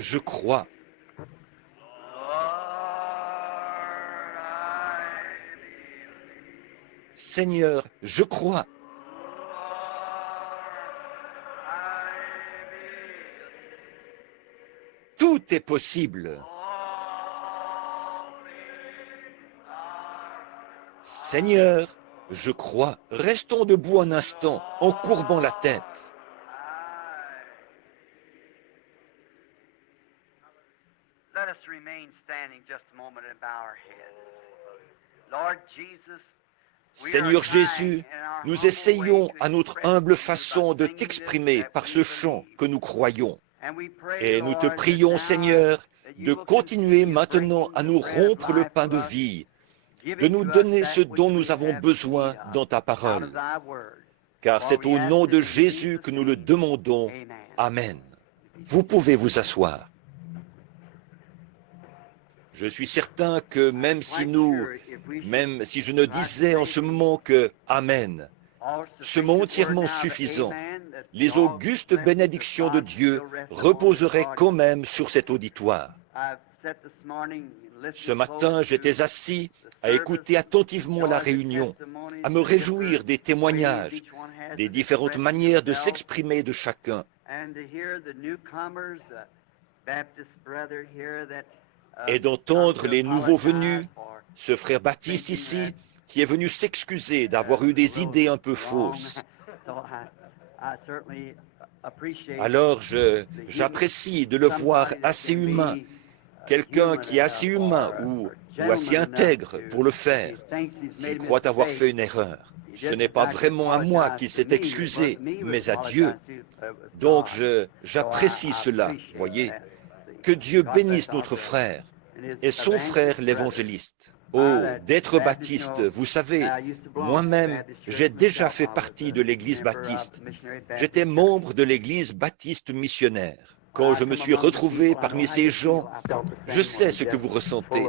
je crois. Seigneur, je crois. Tout est possible. Seigneur, je crois. Restons debout un instant en courbant la tête. Let us remain standing just a moment and bow our heads. Lord Jesus, Seigneur Jésus, nous essayons à notre humble façon de t'exprimer par ce chant que nous croyons. Et nous te prions, Seigneur, de continuer maintenant à nous rompre le pain de vie, de nous donner ce dont nous avons besoin dans ta parole. Car c'est au nom de Jésus que nous le demandons. Amen. Vous pouvez vous asseoir. Je suis certain que même si je ne disais en ce moment que Amen, ce mot entièrement suffisant, les augustes bénédictions de Dieu reposeraient quand même sur cet auditoire. Ce matin, j'étais assis à écouter attentivement la réunion, à me réjouir des témoignages, des différentes manières de s'exprimer de chacun. Et d'entendre les nouveaux venus, ce frère Baptiste ici, qui est venu s'excuser d'avoir eu des idées un peu fausses. Alors j'apprécie de le voir assez humain, quelqu'un qui est assez humain ou assez intègre pour le faire, s'il croit avoir fait une erreur. Ce n'est pas vraiment à moi qu'il s'est excusé, mais à Dieu. Donc j'apprécie cela, voyez. Que Dieu bénisse notre frère et son frère l'évangéliste. Oh, d'être baptiste, vous savez, moi-même, j'ai déjà fait partie de l'église baptiste. J'étais membre de l'église baptiste missionnaire. Quand je me suis retrouvé parmi ces gens, je sais ce que vous ressentez.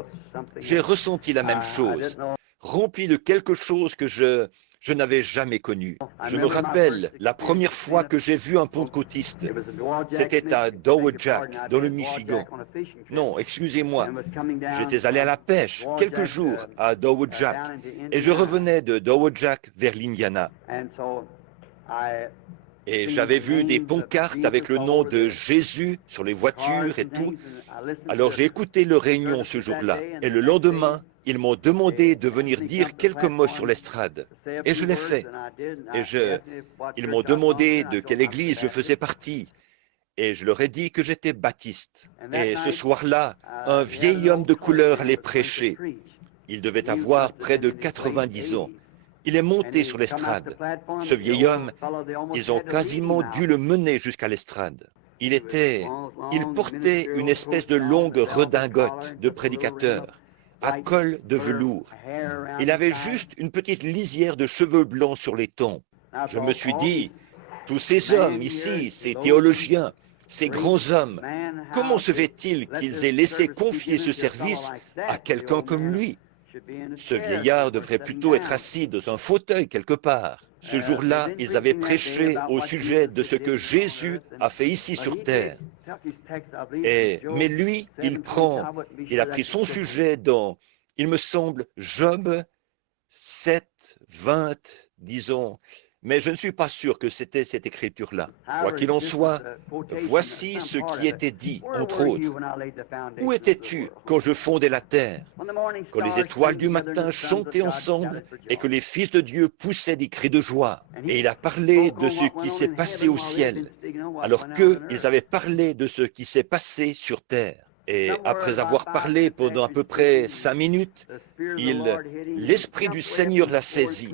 J'ai ressenti la même chose, rempli de quelque chose que je n'avais jamais connu. Je me rappelle la première fois que j'ai vu un pentecôtiste. C'était à Dowagiac, dans le Michigan. Non, excusez-moi. J'étais allé à la pêche quelques jours à Dowagiac et je revenais de Dowagiac vers l'Indiana. Et j'avais vu des pancartes avec le nom de Jésus sur les voitures et tout. Alors j'ai écouté leur réunion ce jour-là. Et le lendemain, ils m'ont demandé de venir dire quelques mots sur l'estrade. Et je l'ai fait. Et ils m'ont demandé de quelle église je faisais partie. Et je leur ai dit que j'étais baptiste. Et ce soir-là, un vieil homme de couleur allait prêcher. Il devait avoir près de 90 ans. Il est monté sur l'estrade. Ce vieil homme, ils ont quasiment dû le mener jusqu'à l'estrade. Il portait une espèce de longue redingote de prédicateur, à col de velours. Il avait juste une petite lisière de cheveux blancs sur les tempes. Je me suis dit, tous ces hommes ici, ces théologiens, ces grands hommes, comment se fait-il qu'ils aient laissé confier ce service à quelqu'un comme lui ? Ce vieillard devrait plutôt être assis dans un fauteuil quelque part. Ce jour-là, ils avaient prêché au sujet de ce que Jésus a fait ici sur terre. Mais lui, il a pris son sujet dans, il me semble, Job 7, 20, disons. Mais je ne suis pas sûr que c'était cette écriture-là. Quoi qu'il en soit, voici ce qui était dit, entre autres. Où étais-tu quand je fondais la terre, quand les étoiles du matin chantaient ensemble et que les fils de Dieu poussaient des cris de joie? Et il a parlé de ce qui s'est passé au ciel, alors qu'ils avaient parlé de ce qui s'est passé sur terre. Et après avoir parlé pendant à peu près 5 minutes, l'Esprit du Seigneur l'a saisi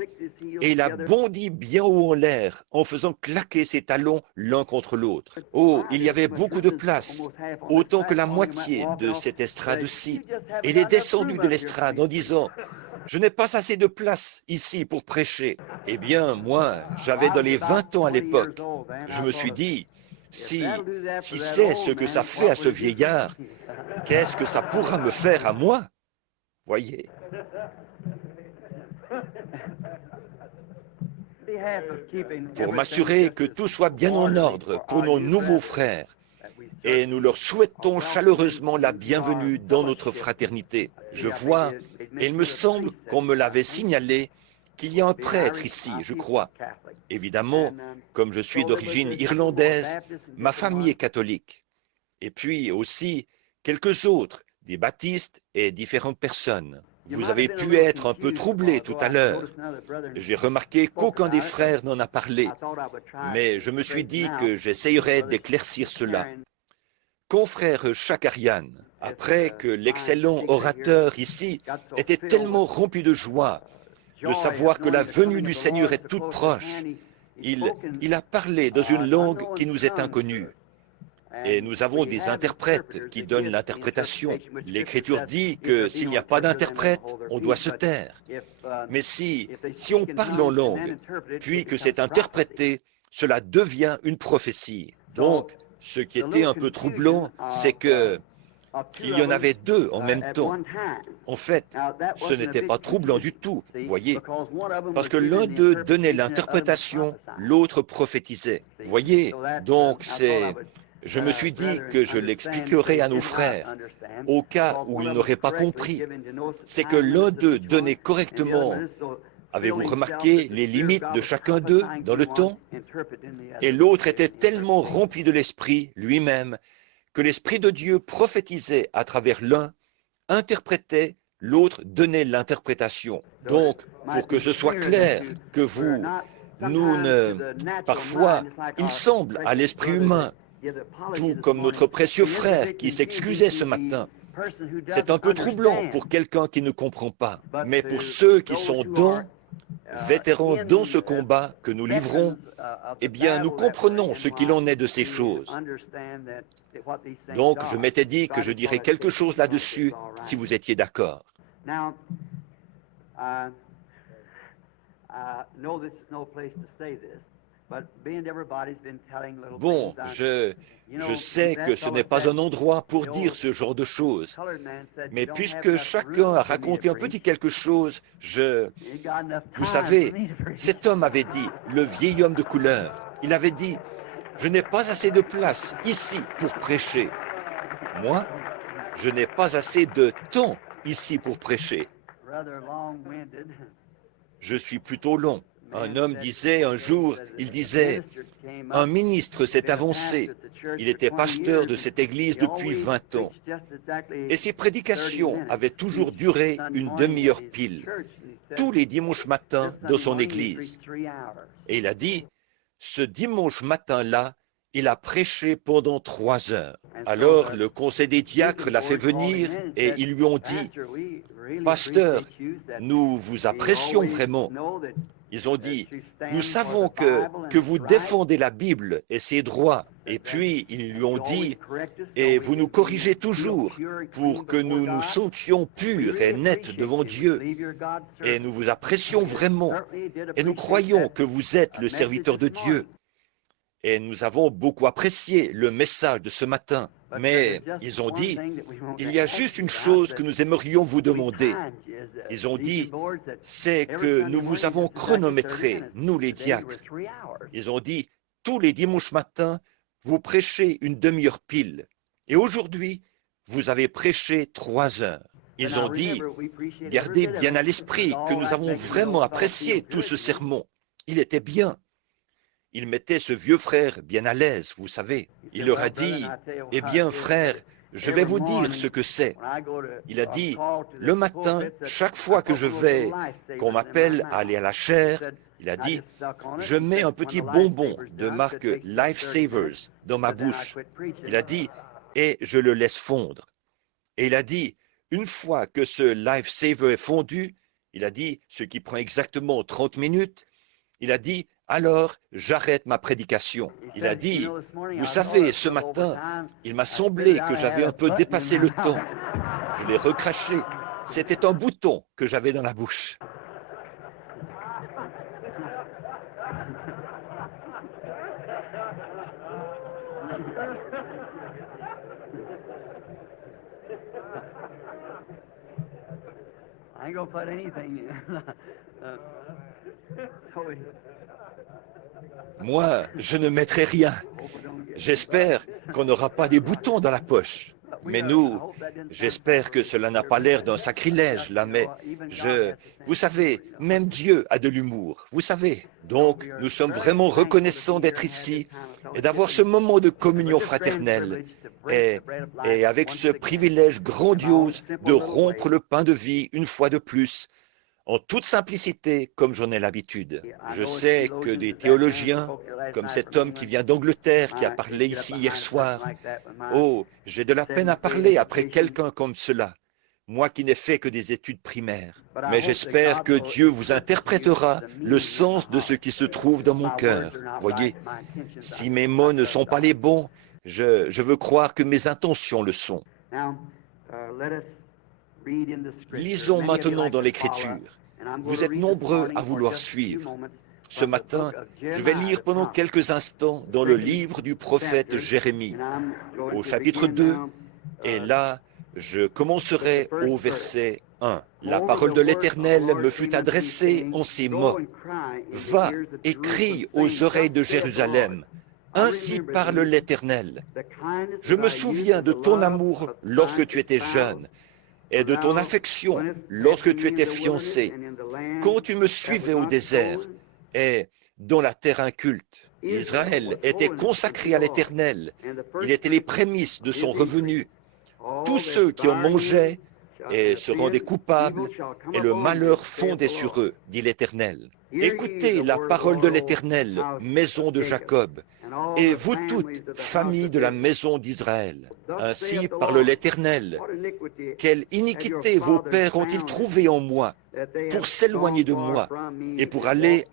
et il a bondi bien haut en l'air en faisant claquer ses talons l'un contre l'autre. Oh, il y avait beaucoup de place, autant que la moitié de cette estrade-ci. Et il est descendu de l'estrade en disant « Je n'ai pas assez de place ici pour prêcher. » Eh bien, moi, j'avais dans les 20 ans à l'époque. Je me suis dit, si c'est ce que ça fait à ce vieillard, qu'est-ce que ça pourra me faire à moi? Voyez. Pour m'assurer que tout soit bien en ordre pour nos nouveaux frères, et nous leur souhaitons chaleureusement la bienvenue dans notre fraternité. Je vois, et il me semble qu'on me l'avait signalé, qu'il y a un prêtre ici, je crois. Évidemment, comme je suis d'origine irlandaise, ma famille est catholique. Et puis aussi quelques autres, des baptistes et différentes personnes. Vous avez pu être un peu troublé tout à l'heure. J'ai remarqué qu'aucun des frères n'en a parlé, mais je me suis dit que j'essayerais d'éclaircir cela. Confrère Shakarian, après que l'excellent orateur ici était tellement rempli de joie de savoir que la venue du Seigneur est toute proche, il a parlé dans une langue qui nous est inconnue. Et nous avons des interprètes qui donnent l'interprétation. L'Écriture dit que s'il n'y a pas d'interprète, on doit se taire. Mais si on parle en langue, puis que c'est interprété, cela devient une prophétie. Donc, ce qui était un peu troublant, c'est qu'il y en avait deux en même temps. En fait, ce n'était pas troublant du tout, voyez, parce que l'un d'eux donnait l'interprétation, l'autre prophétisait. Voyez, donc je me suis dit que je l'expliquerai à nos frères, au cas où ils n'auraient pas compris. C'est que l'un d'eux donnait correctement. Avez-vous remarqué les limites de chacun d'eux dans le temps? Et l'autre était tellement rempli de l'Esprit lui-même que l'Esprit de Dieu prophétisait à travers l'un, interprétait, l'autre donnait l'interprétation. Donc, pour que ce soit clair, que parfois, il semble à l'esprit humain, tout comme notre précieux frère qui s'excusait ce matin. C'est un peu troublant pour quelqu'un qui ne comprend pas, mais pour ceux qui sont vétérans dans ce combat que nous livrons, eh bien, nous comprenons ce qu'il en est de ces choses. Donc, je m'étais dit que je dirais quelque chose là-dessus, si vous étiez d'accord. Bon, je sais que ce n'est pas un endroit pour dire ce genre de choses, mais puisque chacun a raconté un petit quelque chose, vous savez, cet homme avait dit, le vieil homme de couleur, il avait dit, je n'ai pas assez de place ici pour prêcher. Moi, je n'ai pas assez de temps ici pour prêcher. Je suis plutôt long. Un homme disait un jour, il disait, un ministre s'est avancé. Il était pasteur de cette église depuis 20 ans. Et ses prédications avaient toujours duré une demi-heure pile, tous les dimanches matins dans son église. Et il a dit, ce dimanche matin-là, il a prêché pendant 3 heures. Alors le conseil des diacres l'a fait venir et ils lui ont dit, « Pasteur, nous vous apprécions vraiment. » Ils ont dit, « Nous savons que vous défendez la Bible et ses droits. » Et puis, ils lui ont dit, « Et vous nous corrigez toujours pour que nous nous sentions purs et nets devant Dieu. Et nous vous apprécions vraiment. Et nous croyons que vous êtes le serviteur de Dieu. » Et nous avons beaucoup apprécié le message de ce matin. Mais ils ont dit, il y a juste une chose que nous aimerions vous demander. Ils ont dit, c'est que nous vous avons chronométré, nous les diacres. Ils ont dit, tous les dimanches matins, vous prêchez une demi-heure pile. Et aujourd'hui, vous avez prêché 3 heures. Ils ont dit, gardez bien à l'esprit que nous avons vraiment apprécié tout ce sermon. Il était bien. Il mettait ce vieux frère bien à l'aise, vous savez. Il leur a dit, « Eh bien, frère, je vais vous dire ce que c'est. » Il a dit, « Le matin, chaque fois que qu'on m'appelle à aller à la chaire, il a dit, je mets un petit bonbon de marque Lifesavers dans ma bouche. » Il a dit, « Et je le laisse fondre. » Et il a dit, une fois que ce Lifesaver est fondu, il a dit, ce qui prend exactement 30 minutes, il a dit, alors j'arrête ma prédication. Il a dit, vous savez, ce matin, il m'a semblé que j'avais un peu dépassé le temps. Je l'ai recraché. C'était un bouton que j'avais dans la bouche. I ain't gonna put anything in. Moi, je ne mettrai rien. J'espère qu'on n'aura pas des boutons dans la poche. Mais nous, j'espère que cela n'a pas l'air d'un sacrilège, là, mais vous savez, même Dieu a de l'humour, vous savez. Donc, nous sommes vraiment reconnaissants d'être ici et d'avoir ce moment de communion fraternelle et avec ce privilège grandiose de rompre le pain de vie une fois de plus, en toute simplicité, comme j'en ai l'habitude. Je sais que des théologiens, comme cet homme qui vient d'Angleterre, qui a parlé ici hier soir, oh, j'ai de la peine à parler après quelqu'un comme cela, moi qui n'ai fait que des études primaires. Mais j'espère que Dieu vous interprétera le sens de ce qui se trouve dans mon cœur. Voyez, si mes mots ne sont pas les bons, je veux croire que mes intentions le sont. Lisons maintenant dans l'Écriture. Vous êtes nombreux à vouloir suivre. Ce matin, je vais lire pendant quelques instants dans le livre du prophète Jérémie, au chapitre 2, et là, je commencerai au verset 1. La parole de l'Éternel me fut adressée en ces mots. Va et crie aux oreilles de Jérusalem. Ainsi parle l'Éternel. Je me souviens de ton amour lorsque tu étais jeune, et de ton affection lorsque tu étais fiancé, quand tu me suivais au désert et dans la terre inculte. Israël était consacré à l'Éternel. Il était les prémices de son revenu. Tous ceux qui en mangeaient et se rendaient coupables, et le malheur fondait sur eux, dit l'Éternel. Écoutez la parole de l'Éternel, maison de Jacob, et vous toutes, famille de la maison d'Israël. Ainsi parle l'Éternel. Quelle iniquité vos pères ont-ils trouvé en moi pour s'éloigner de moi et pour aller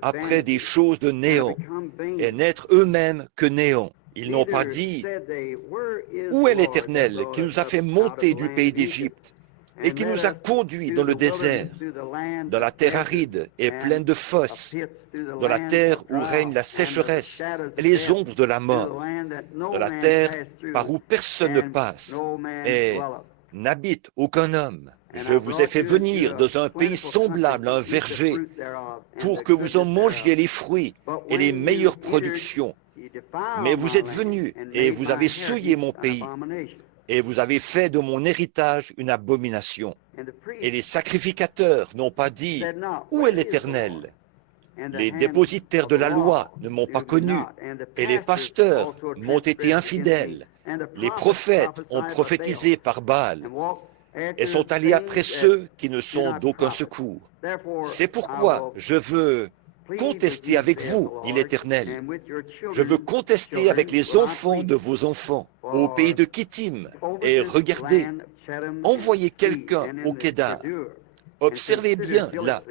après des choses de néant et n'être eux-mêmes que néant. Ils n'ont pas dit « Où est l'Éternel qui nous a fait monter du pays d'Égypte et qui nous a conduits dans le désert, dans la terre aride et pleine de fosses, dans la terre où règne la sécheresse et les ombres de la mort, dans la terre par où personne ne passe et n'habite aucun homme. Je vous ai fait venir dans un pays semblable à un verger pour que vous en mangiez les fruits et les meilleures productions. Mais vous êtes venus et vous avez souillé mon pays et vous avez fait de mon héritage une abomination. Et les sacrificateurs n'ont pas dit « Où est l'Éternel ?» Les dépositaires de la loi ne m'ont pas connu, et les pasteurs m'ont été infidèles. Les prophètes ont prophétisé par Baal et sont allés après ceux qui ne sont d'aucun secours. C'est pourquoi je veux contester avec vous, dit l'Éternel. Je veux contester avec les enfants de vos enfants, au pays de Kittim, et regardez, envoyez quelqu'un au Kédar. Observez bien là,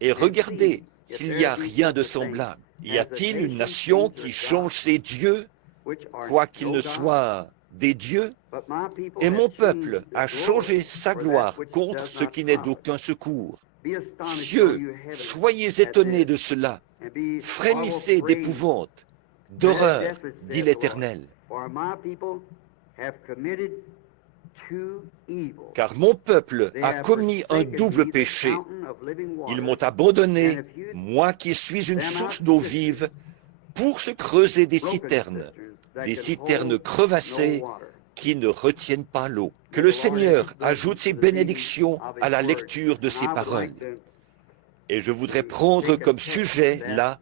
et regardez s'il n'y a rien de semblable. Y a-t-il une nation qui change ses dieux, quoiqu'ils ne soient des dieux? Et mon peuple a changé sa gloire contre ce qui n'est d'aucun secours. Cieux, soyez étonnés de cela, frémissez d'épouvante, d'horreur, dit l'Éternel. Car mon peuple a commis un double péché. Ils m'ont abandonné, moi qui suis une source d'eau vive, pour se creuser des citernes crevassées qui ne retiennent pas l'eau. Que le Seigneur ajoute ses bénédictions à la lecture de ses paroles. Et je voudrais prendre comme sujet, là,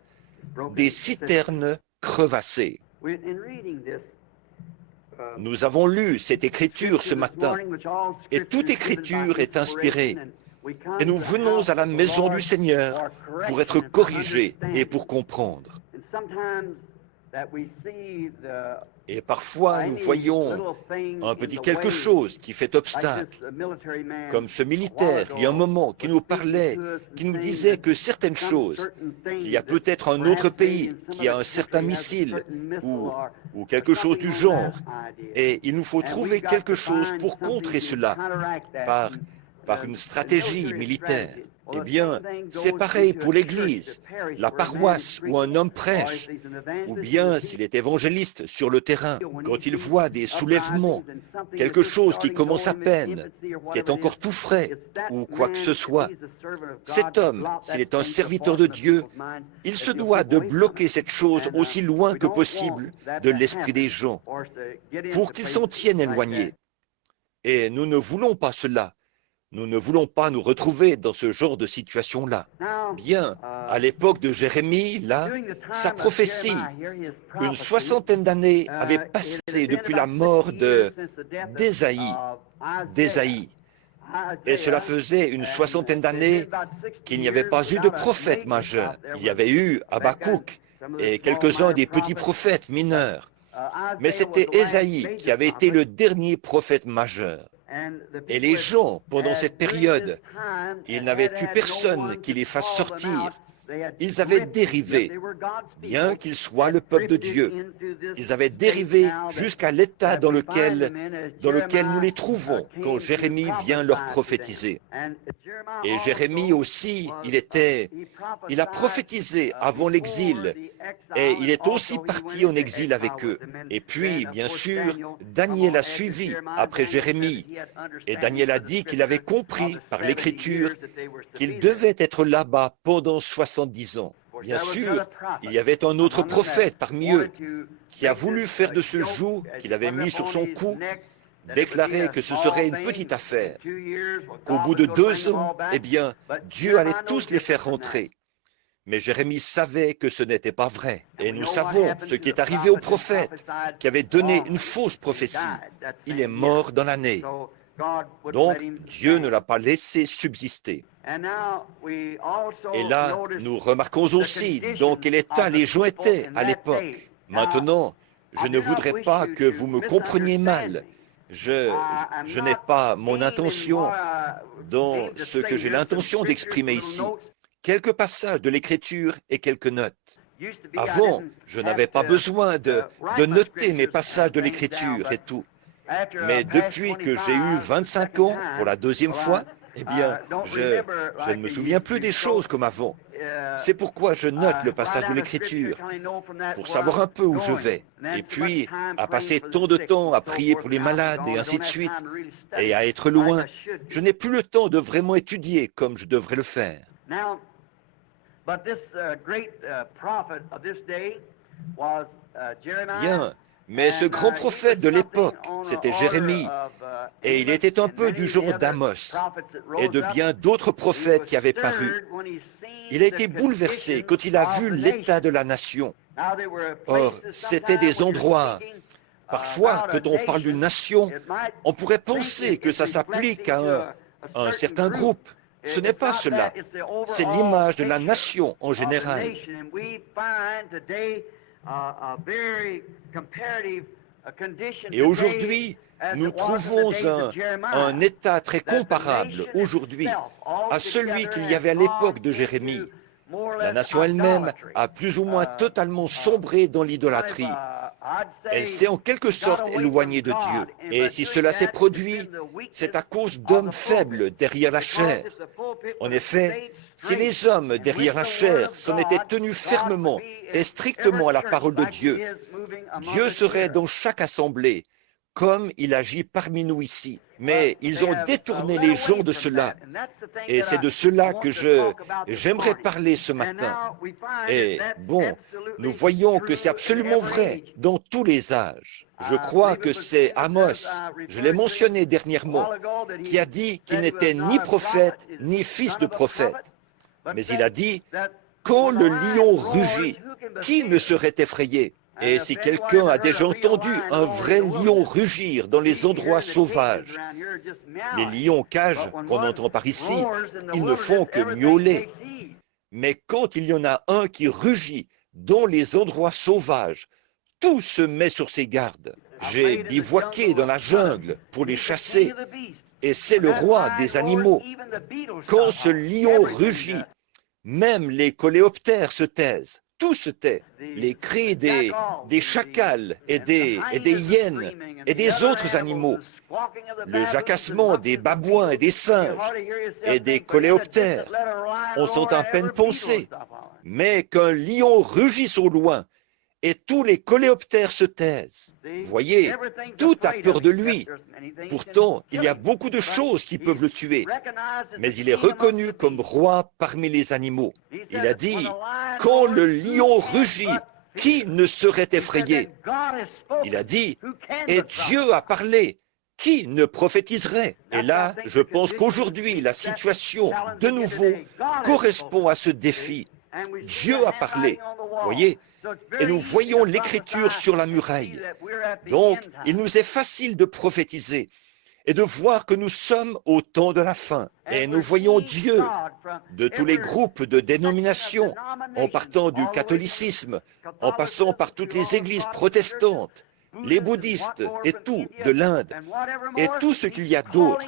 des citernes crevassées. Nous avons lu cette écriture ce matin, et toute écriture est inspirée. Et nous venons à la maison du Seigneur pour être corrigés et pour comprendre. Et parfois, nous voyons un petit quelque chose qui fait obstacle, comme ce militaire, il y a un moment, qui nous parlait, qui nous disait que certaines choses, qu'il y a peut-être un autre pays qui a un certain missile ou quelque chose du genre, et il nous faut trouver quelque chose pour contrer cela par une stratégie militaire. Eh bien, c'est pareil pour l'Église, la paroisse où un homme prêche, ou bien s'il est évangéliste sur le terrain, quand il voit des soulèvements, quelque chose qui commence à peine, qui est encore tout frais, ou quoi que ce soit, cet homme, s'il est un serviteur de Dieu, il se doit de bloquer cette chose aussi loin que possible de l'esprit des gens, pour qu'ils s'en tiennent éloignés. Et nous ne voulons pas cela. Nous ne voulons pas nous retrouver dans ce genre de situation-là. Bien, à l'époque de Jérémie, là, sa prophétie, une 60aine d'années avait passé depuis la mort d'Ésaïe. Et cela faisait une 60aine d'années qu'il n'y avait pas eu de prophète majeur. Il y avait eu Habakkuk et quelques-uns des petits prophètes mineurs. Mais c'était Ésaïe qui avait été le dernier prophète majeur. Et les gens, pendant cette période, ils n'avaient eu personne qui les fasse sortir. Ils avaient dérivé, bien qu'ils soient le peuple de Dieu. Ils avaient dérivé jusqu'à l'état dans lequel nous les trouvons quand Jérémie vient leur prophétiser. Et Jérémie aussi, il a prophétisé avant l'exil et il est aussi parti en exil avec eux. Et puis, bien sûr, Daniel a suivi après Jérémie. Et Daniel a dit qu'il avait compris par l'Écriture qu'il devait être là-bas pendant 70 ans. Bien sûr, il y avait un autre prophète parmi eux qui a voulu faire de ce joug qu'il avait mis sur son cou, déclarer que ce serait une petite affaire, qu'au bout de 2 ans, eh bien, Dieu allait tous les faire rentrer. Mais Jérémie savait que ce n'était pas vrai. Et nous savons ce qui est arrivé au prophète qui avait donné une fausse prophétie. Il est mort dans l'année. Donc, Dieu ne l'a pas laissé subsister. Et là, nous remarquons aussi dans quel état les gens étaient à l'époque. Maintenant, je ne voudrais pas que vous me compreniez mal. Je n'ai pas mon intention dans ce que j'ai l'intention d'exprimer ici. Quelques passages de l'Écriture et quelques notes. Avant, je n'avais pas besoin de noter mes passages de l'Écriture et tout. Mais depuis que j'ai eu 25 ans pour la deuxième fois, eh bien, je ne me souviens plus des choses comme avant. C'est pourquoi je note le passage de l'Écriture, pour savoir un peu où je vais, et puis à passer tant de temps à prier pour les malades et ainsi de suite, et à être loin. Je n'ai plus le temps de vraiment étudier comme je devrais le faire. Bien, mais ce grand prophète de l'époque, c'était Jérémie, et il était un peu du genre d'Amos et de bien d'autres prophètes qui avaient paru. Il a été bouleversé quand il a vu l'état de la nation. Or, c'était des endroits. Parfois, quand on parle d'une nation, on pourrait penser que ça s'applique à un certain groupe. Ce n'est pas cela. C'est l'image de la nation en général. Et aujourd'hui, nous trouvons un état très comparable aujourd'hui à celui qu'il y avait à l'époque de Jérémie. La nation elle-même a plus ou moins totalement sombré dans l'idolâtrie. Elle s'est en quelque sorte éloignée de Dieu. Et si cela s'est produit, c'est à cause d'hommes faibles derrière la chair. En effet, si les hommes derrière la chair s'en étaient tenus fermement et strictement à la parole de Dieu, Dieu serait dans chaque assemblée, comme il agit parmi nous ici. Mais ils ont détourné les gens de cela. Et c'est de cela que j'aimerais parler ce matin. Et bon, nous voyons que c'est absolument vrai dans tous les âges. Je crois que c'est Amos, je l'ai mentionné dernièrement, qui a dit qu'il n'était ni prophète ni fils de prophète. Mais il a dit, quand le lion rugit, qui ne serait effrayé? Et si quelqu'un a déjà entendu un vrai lion rugir dans les endroits sauvages, les lions cages qu'on entend par ici, ils ne font que miauler. Mais quand il y en a un qui rugit dans les endroits sauvages, tout se met sur ses gardes. J'ai bivouaqué dans la jungle pour les chasser, et c'est le roi des animaux. Quand ce lion rugit, même les coléoptères se taisent. tout se tait. Les cris des chacals et des hyènes et des autres animaux, le jacassement des babouins et des singes et des coléoptères, on s'entend à peine poncer. Mais qu'un lion rugisse au loin et tous les coléoptères se taisent. Voyez, tout a peur de lui. Pourtant, il y a beaucoup de choses qui peuvent le tuer, mais il est reconnu comme roi parmi les animaux. Il a dit, « Quand le lion rugit, qui ne serait effrayé ?» Il a dit, « Et Dieu a parlé, qui ne prophétiserait ?» Et là, je pense qu'aujourd'hui, la situation, de nouveau, correspond à ce défi. Dieu a parlé, voyez, et nous voyons l'écriture sur la muraille. Donc, il nous est facile de prophétiser et de voir que nous sommes au temps de la fin. Et nous voyons Dieu de tous les groupes de dénominations, en partant du catholicisme, en passant par toutes les églises protestantes, les bouddhistes et tout, de l'Inde, et tout ce qu'il y a d'autre.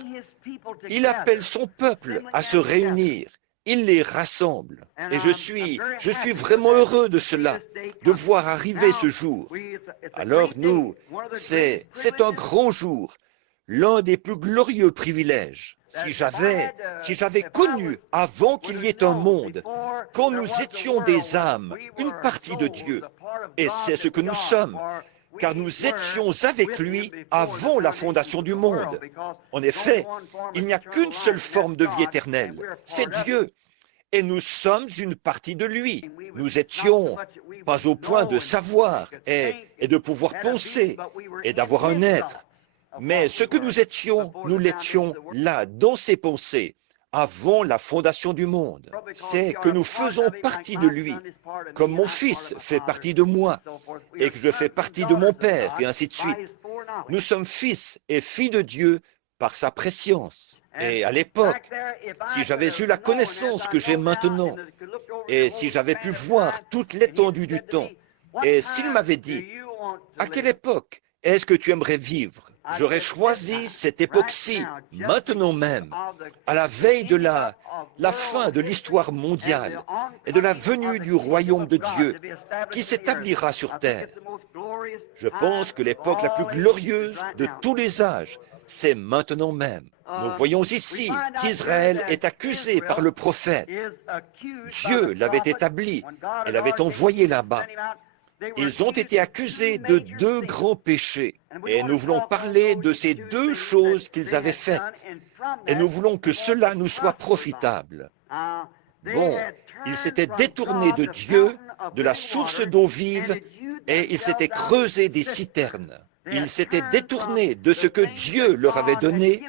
Il appelle son peuple à se réunir. Il les rassemble. Et je suis vraiment heureux de cela, de voir arriver ce jour. Alors nous, c'est un grand jour, l'un des plus glorieux privilèges. Si j'avais connu avant qu'il y ait un monde, quand nous étions des âmes, une partie de Dieu, et c'est ce que nous sommes, car nous étions avec lui avant la fondation du monde. En effet, il n'y a qu'une seule forme de vie éternelle, c'est Dieu. Et nous sommes une partie de lui. Nous étions pas au point de savoir et de pouvoir penser et d'avoir un être. Mais ce que nous étions, nous l'étions là, dans ses pensées, avant la fondation du monde. C'est que nous faisons partie de lui, comme mon fils fait partie de moi, et que je fais partie de mon père, et ainsi de suite. Nous sommes fils et filles de Dieu par sa prescience. Et à l'époque, si j'avais eu la connaissance que j'ai maintenant, et si j'avais pu voir toute l'étendue du temps, et s'il m'avait dit, à quelle époque est-ce que tu aimerais vivre? J'aurais choisi cette époque-ci, maintenant même, à la veille de la fin de l'histoire mondiale et de la venue du royaume de Dieu qui s'établira sur terre. Je pense que l'époque la plus glorieuse de tous les âges, c'est maintenant même. Nous voyons ici qu'Israël est accusé par le prophète. Dieu l'avait établi et l'avait envoyé là-bas. Ils ont été accusés de 2 grands péchés. Et nous voulons parler de ces 2 choses qu'ils avaient faites. Et nous voulons que cela nous soit profitable. Bon, ils s'étaient détournés de Dieu, de la source d'eau vive, et ils s'étaient creusés des citernes. Ils s'étaient détournés de ce que Dieu leur avait donné,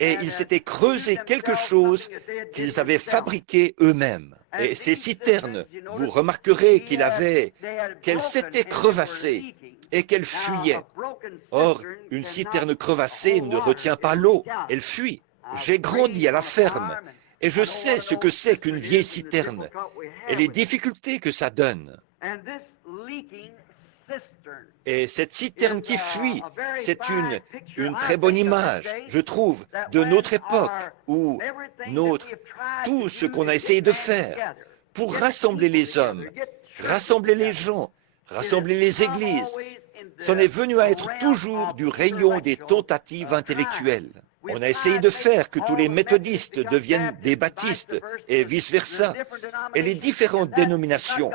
et ils s'étaient creusés quelque chose qu'ils avaient fabriqué eux-mêmes. Et ces citernes, vous remarquerez qu'elles s'étaient crevassées et qu'elles fuyaient. Or, une citerne crevassée ne retient pas l'eau, elle fuit. J'ai grandi à la ferme et je sais ce que c'est qu'une vieille citerne et les difficultés que ça donne. Et cette citerne qui fuit, c'est une très bonne image, je trouve, de notre époque, où tout ce qu'on a essayé de faire pour rassembler les hommes, rassembler les gens, rassembler les églises, c'en est venu à être toujours du rayon des tentatives intellectuelles. On a essayé de faire que tous les méthodistes deviennent des baptistes et vice-versa, et les différentes dénominations.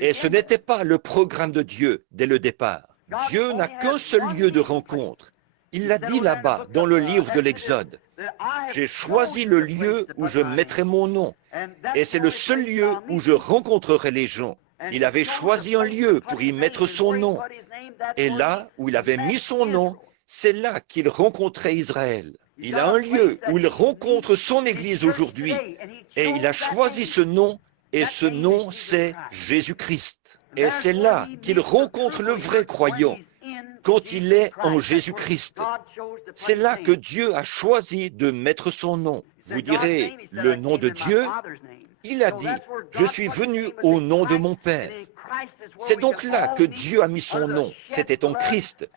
Et ce n'était pas le programme de Dieu dès le départ. Dieu n'a qu'un seul lieu de rencontre. Il l'a dit là-bas, dans le livre de l'Exode. J'ai choisi le lieu où je mettrai mon nom, et c'est le seul lieu où je rencontrerai les gens. Il avait choisi un lieu pour y mettre son nom, et là où il avait mis son nom, c'est là qu'il rencontrait Israël. Il a un lieu où il rencontre son Église aujourd'hui, et il a choisi ce nom, et ce nom, c'est Jésus-Christ. Et c'est là qu'il rencontre le vrai croyant, quand il est en Jésus-Christ. C'est là que Dieu a choisi de mettre son nom. Vous direz, le nom de Dieu? Il a dit, je suis venu au nom de mon Père. C'est donc là que Dieu a mis son nom, c'était en Christ.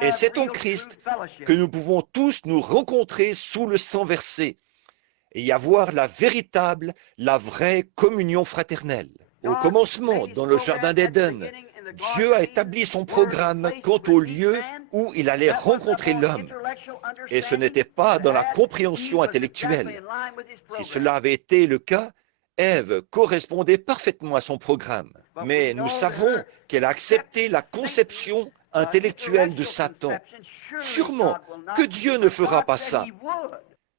Et c'est en Christ que nous pouvons tous nous rencontrer sous le sang versé et y avoir la vraie communion fraternelle. Au commencement, dans le jardin d'Éden, Dieu a établi son programme quant au lieu où il allait rencontrer l'homme. Et ce n'était pas dans la compréhension intellectuelle. Si cela avait été le cas, Ève correspondait parfaitement à son programme. Mais nous savons qu'elle a accepté la conception intellectuelle de Satan. Sûrement que Dieu ne fera pas ça.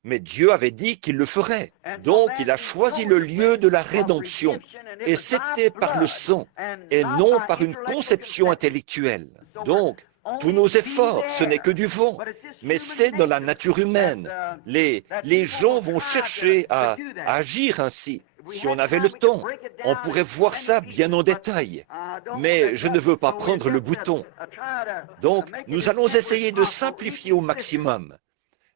Mais Dieu avait dit qu'il le ferait. Donc il a choisi le lieu de la rédemption. Et c'était par le sang, et non par une conception intellectuelle. Donc, tous nos efforts, ce n'est que du vent, mais c'est dans la nature humaine. Les gens vont chercher à agir ainsi. Si on avait le temps, on pourrait voir ça bien en détail. Mais je ne veux pas prendre le bouton. Donc, nous allons essayer de simplifier au maximum.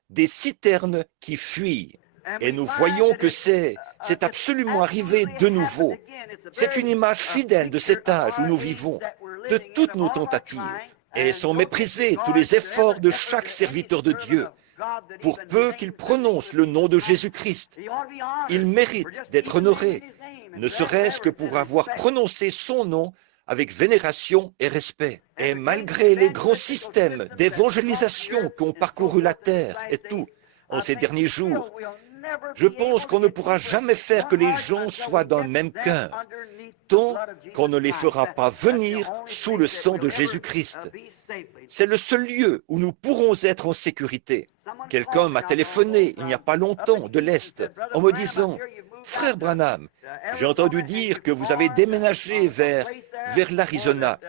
Des citernes qui fuient. Et nous voyons que c'est absolument arrivé de nouveau. C'est une image fidèle de cet âge où nous vivons, de toutes nos tentatives. Et sont méprisés tous les efforts de chaque serviteur de Dieu, pour peu qu'il prononce le nom de Jésus-Christ. Il mérite d'être honoré, ne serait-ce que pour avoir prononcé son nom avec vénération et respect. Et malgré les grands systèmes d'évangélisation qui ont parcouru la terre et tout en ces derniers jours, je pense qu'on ne pourra jamais faire que les gens soient d'un même cœur, tant qu'on ne les fera pas venir sous le sang de Jésus-Christ. C'est le seul lieu où nous pourrons être en sécurité. Quelqu'un m'a téléphoné il n'y a pas longtemps de l'Est en me disant « Frère Branham, j'ai entendu dire que vous avez déménagé vers l'Arizona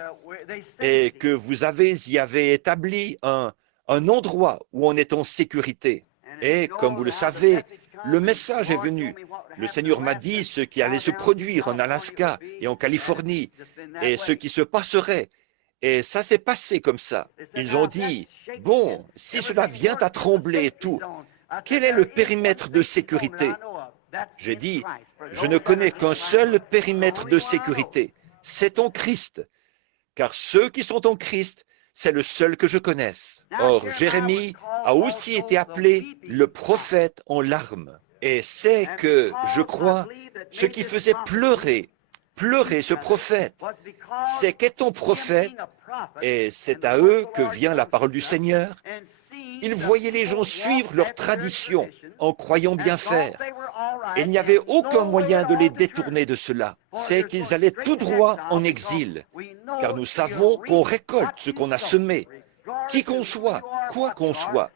et que vous y avez établi un endroit où on est en sécurité. Et comme vous le savez, le message est venu. Le Seigneur m'a dit ce qui allait se produire en Alaska et en Californie et ce qui se passerait. Et ça s'est passé comme ça. Ils ont dit, bon, si cela vient à trembler et tout, quel est le périmètre de sécurité? J'ai dit, je ne connais qu'un seul périmètre de sécurité. C'est en Christ. Car ceux qui sont en Christ, c'est le seul que je connaisse. Or, Jérémie a aussi été appelé le prophète en larmes. Et c'est que, je crois, ce qui faisait pleurer ce prophète, c'est qu'étant prophète, et c'est à eux que vient la parole du Seigneur, ils voyaient les gens suivre leur tradition en croyant bien faire. Et il n'y avait aucun moyen de les détourner de cela. C'est qu'ils allaient tout droit en exil, car nous savons qu'on récolte ce qu'on a semé, qui qu'on soit, quoi qu'on soit.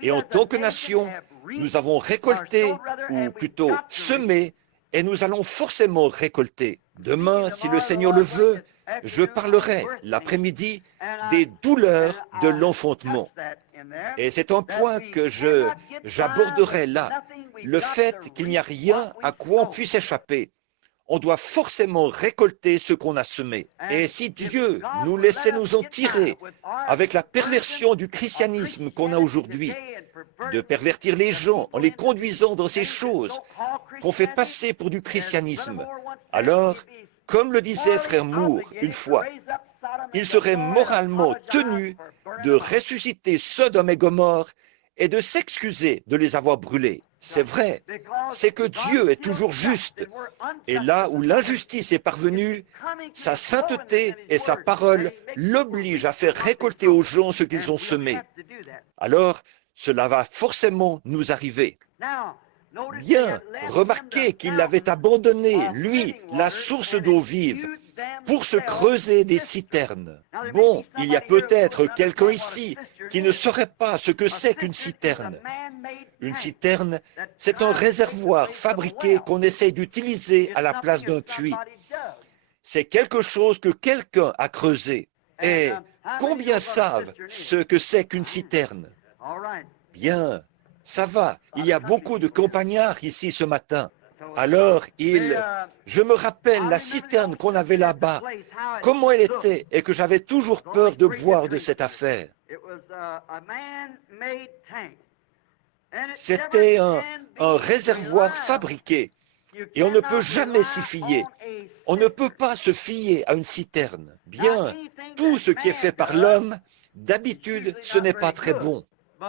Et en tant que nation, nous avons récolté, ou plutôt semé, et nous allons forcément récolter. Demain, si le Seigneur le veut, je parlerai l'après-midi des douleurs de l'enfantement. Et c'est un point que j'aborderai là, le fait qu'il n'y a rien à quoi on puisse échapper. On doit forcément récolter ce qu'on a semé. Et si Dieu nous laissait nous en tirer avec la perversion du christianisme qu'on a aujourd'hui, de pervertir les gens en les conduisant dans ces choses qu'on fait passer pour du christianisme, alors, comme le disait frère Moore une fois, il serait moralement tenu de ressusciter Sodome et Gomorrhe et de s'excuser de les avoir brûlés. C'est vrai, c'est que Dieu est toujours juste. Et là où l'injustice est parvenue, sa sainteté et sa parole l'obligent à faire récolter aux gens ce qu'ils ont semé. Alors, cela va forcément nous arriver. Bien, remarquez qu'il avait abandonné, lui, la source d'eau vive, pour se creuser des citernes. Bon, il y a peut-être quelqu'un ici qui ne saurait pas ce que c'est qu'une citerne. Une citerne, c'est un réservoir fabriqué qu'on essaye d'utiliser à la place d'un puits. C'est quelque chose que quelqu'un a creusé. Et combien savent ce que c'est qu'une citerne? Bien, ça va. Il y a beaucoup de campagnards ici ce matin. Alors, je me rappelle la citerne qu'on avait là-bas, comment elle était, et que j'avais toujours peur de boire de cette affaire. C'était un réservoir fabriqué, et on ne peut jamais s'y fier. On ne peut pas se fier à une citerne. Bien, tout ce qui est fait par l'homme, d'habitude, ce n'est pas très bon.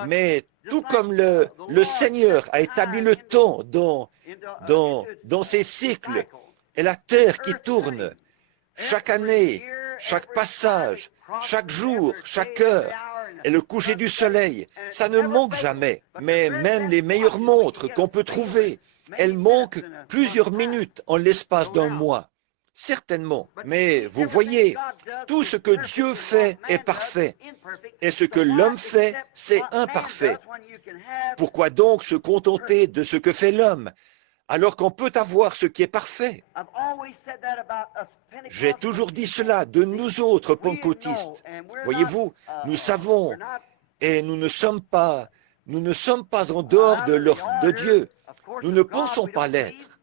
Mais tout comme le Seigneur a établi le temps dans ses cycles, et la terre qui tourne. Chaque année, chaque passage, chaque jour, chaque heure, et le coucher du soleil, ça ne manque jamais. Mais même les meilleures montres qu'on peut trouver, elles manquent plusieurs minutes en l'espace d'un mois. Certainement. Mais vous voyez, tout ce que Dieu fait est parfait. Et ce que l'homme fait, c'est imparfait. Pourquoi donc se contenter de ce que fait l'homme, alors qu'on peut avoir ce qui est parfait? J'ai toujours dit cela de nous autres pentecôtistes. Voyez-vous, nous savons et nous ne sommes pas en dehors de Dieu. Nous ne pensons pas l'être.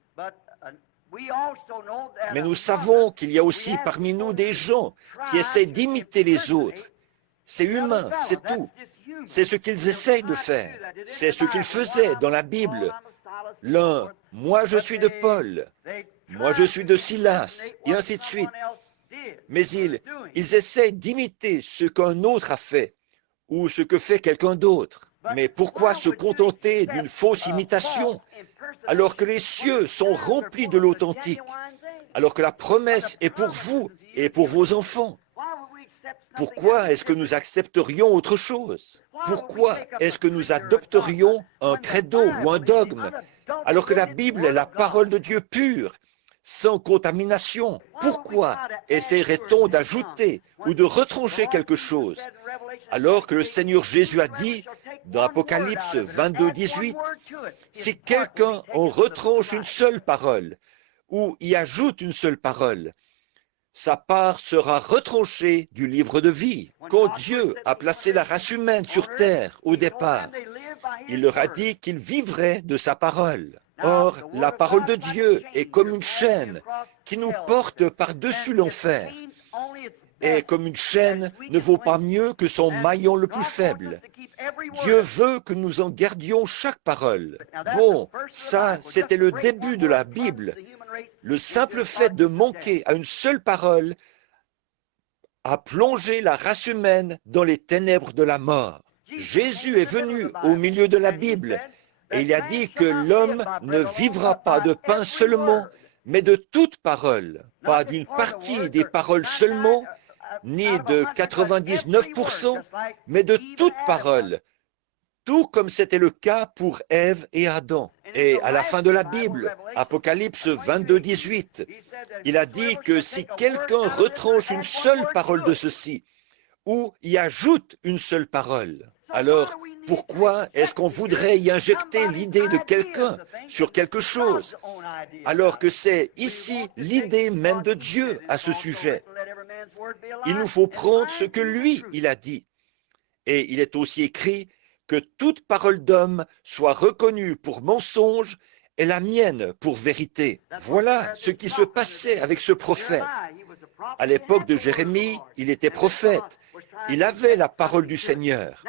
Mais nous savons qu'il y a aussi parmi nous des gens qui essaient d'imiter les autres. C'est humain, c'est tout. C'est ce qu'ils essayent de faire. C'est ce qu'ils faisaient dans la Bible. L'un, moi je suis de Paul, moi je suis de Silas, et ainsi de suite. Mais ils essayent d'imiter ce qu'un autre a fait, ou ce que fait quelqu'un d'autre. Mais pourquoi se contenter d'une fausse imitation, alors que les cieux sont remplis de l'authentique, alors que la promesse est pour vous et pour vos enfants? Pourquoi est-ce que nous accepterions autre chose? Pourquoi est-ce que nous adopterions un credo ou un dogme, alors que la Bible est la parole de Dieu pure, sans contamination? Pourquoi essaierait-on d'ajouter ou de retrancher quelque chose, alors que le Seigneur Jésus a dit, dans Apocalypse 22, 18, « Si quelqu'un en retranche une seule parole, ou y ajoute une seule parole, sa part sera retranchée du livre de vie. » Quand Dieu a placé la race humaine sur terre au départ, il leur a dit qu'ils vivraient de sa parole. Or, la parole de Dieu est comme une chaîne qui nous porte par-dessus l'enfer. Et comme une chaîne ne vaut pas mieux que son maillon le plus faible. Dieu veut que nous en gardions chaque parole. Bon, ça, c'était le début de la Bible. Le simple fait de manquer à une seule parole a plongé la race humaine dans les ténèbres de la mort. Jésus est venu au milieu de la Bible et il a dit que l'homme ne vivra pas de pain seulement, mais de toute parole, pas d'une partie des paroles seulement, ni de 99%, mais de toute parole, tout comme c'était le cas pour Ève et Adam. Et à la fin de la Bible, Apocalypse 22, 18, il a dit que si quelqu'un retranche une seule parole de ceci, ou y ajoute une seule parole, alors pourquoi est-ce qu'on voudrait y injecter l'idée de quelqu'un sur quelque chose, alors que c'est ici l'idée même de Dieu à ce sujet? Il nous faut prendre ce que lui, il a dit. Et il est aussi écrit que toute parole d'homme soit reconnue pour mensonge et la mienne pour vérité. Voilà ce qui se passait avec ce prophète. À l'époque de Jérémie, il était prophète. Il avait la parole du Seigneur.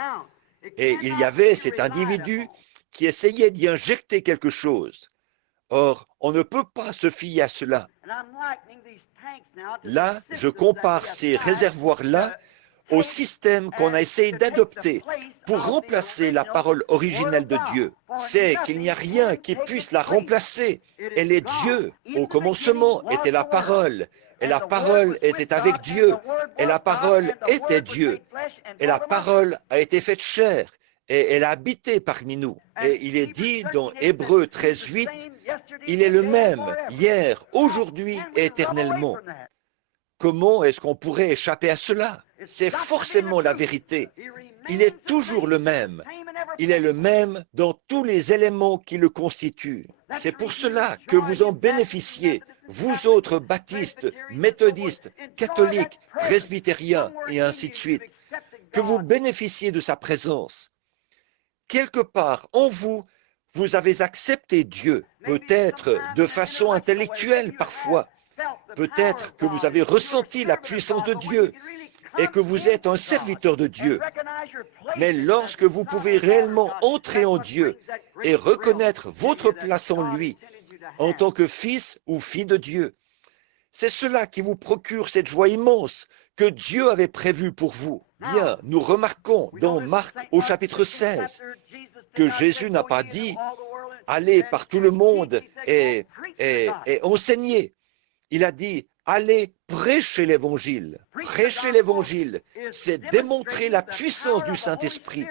Et il y avait cet individu qui essayait d'y injecter quelque chose. Or, on ne peut pas se fier à cela. Là, je compare ces réservoirs-là au système qu'on a essayé d'adopter pour remplacer la parole originelle de Dieu. C'est qu'il n'y a rien qui puisse la remplacer. Elle est Dieu. Au commencement était la parole, et la parole était avec Dieu, et la parole était Dieu, et la parole a été faite chair, et elle a habité parmi nous. Et il est dit dans Hébreux 13, 8, il est le même hier, aujourd'hui et éternellement. Comment est-ce qu'on pourrait échapper à cela? C'est forcément la vérité. Il est toujours le même. Il est le même dans tous les éléments qui le constituent. C'est pour cela que vous en bénéficiez, vous autres baptistes, méthodistes, catholiques, presbytériens et ainsi de suite, que vous bénéficiez de sa présence. Quelque part en vous, vous avez accepté Dieu, peut-être de façon intellectuelle parfois. Peut-être que vous avez ressenti la puissance de Dieu et que vous êtes un serviteur de Dieu. Mais lorsque vous pouvez réellement entrer en Dieu et reconnaître votre place en lui, en tant que fils ou fille de Dieu, c'est cela qui vous procure cette joie immense que Dieu avait prévue pour vous. Bien, nous remarquons dans Marc au chapitre 16 que Jésus n'a pas dit « Allez par tout le monde et enseignez ». Il a dit, allez prêcher l'évangile. Prêcher l'évangile, c'est démontrer la puissance du Saint-Esprit.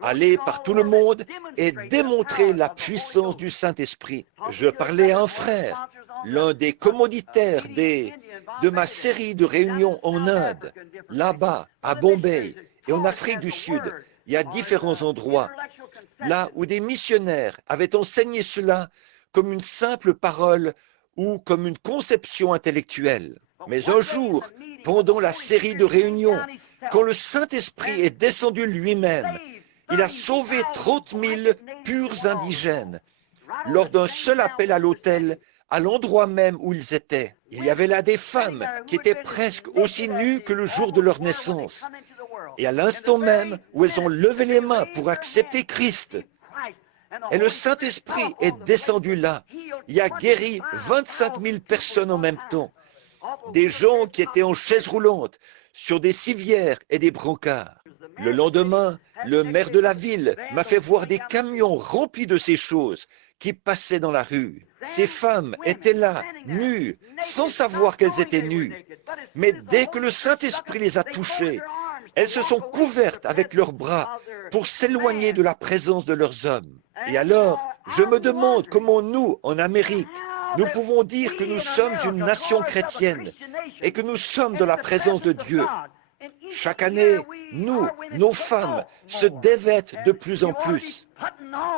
Aller par tout le monde et démontrer la puissance du Saint-Esprit. Je parlais à un frère, l'un des commanditaires de ma série de réunions en Inde, là-bas, à Bombay et en Afrique du Sud. Il y a différents endroits, là où des missionnaires avaient enseigné cela comme une simple parole ou comme une conception intellectuelle. Mais un jour, pendant la série de réunions, quand le Saint-Esprit est descendu lui-même, il a sauvé 30 000 purs indigènes lors d'un seul appel à l'autel, à l'endroit même où ils étaient. Il y avait là des femmes qui étaient presque aussi nues que le jour de leur naissance. Et à l'instant même où elles ont levé les mains pour accepter Christ, et le Saint-Esprit est descendu là. Il a guéri 25 000 personnes en même temps. Des gens qui étaient en chaise roulante, sur des civières et des brancards. Le lendemain, le maire de la ville m'a fait voir des camions remplis de ces choses qui passaient dans la rue. Ces femmes étaient là, nues, sans savoir qu'elles étaient nues. Mais dès que le Saint-Esprit les a touchées, elles se sont couvertes avec leurs bras pour s'éloigner de la présence de leurs hommes. Et alors, je me demande comment nous, en Amérique, nous pouvons dire que nous sommes une nation chrétienne et que nous sommes dans la présence de Dieu. Chaque année, nous, nos femmes, se dévêtent de plus en plus,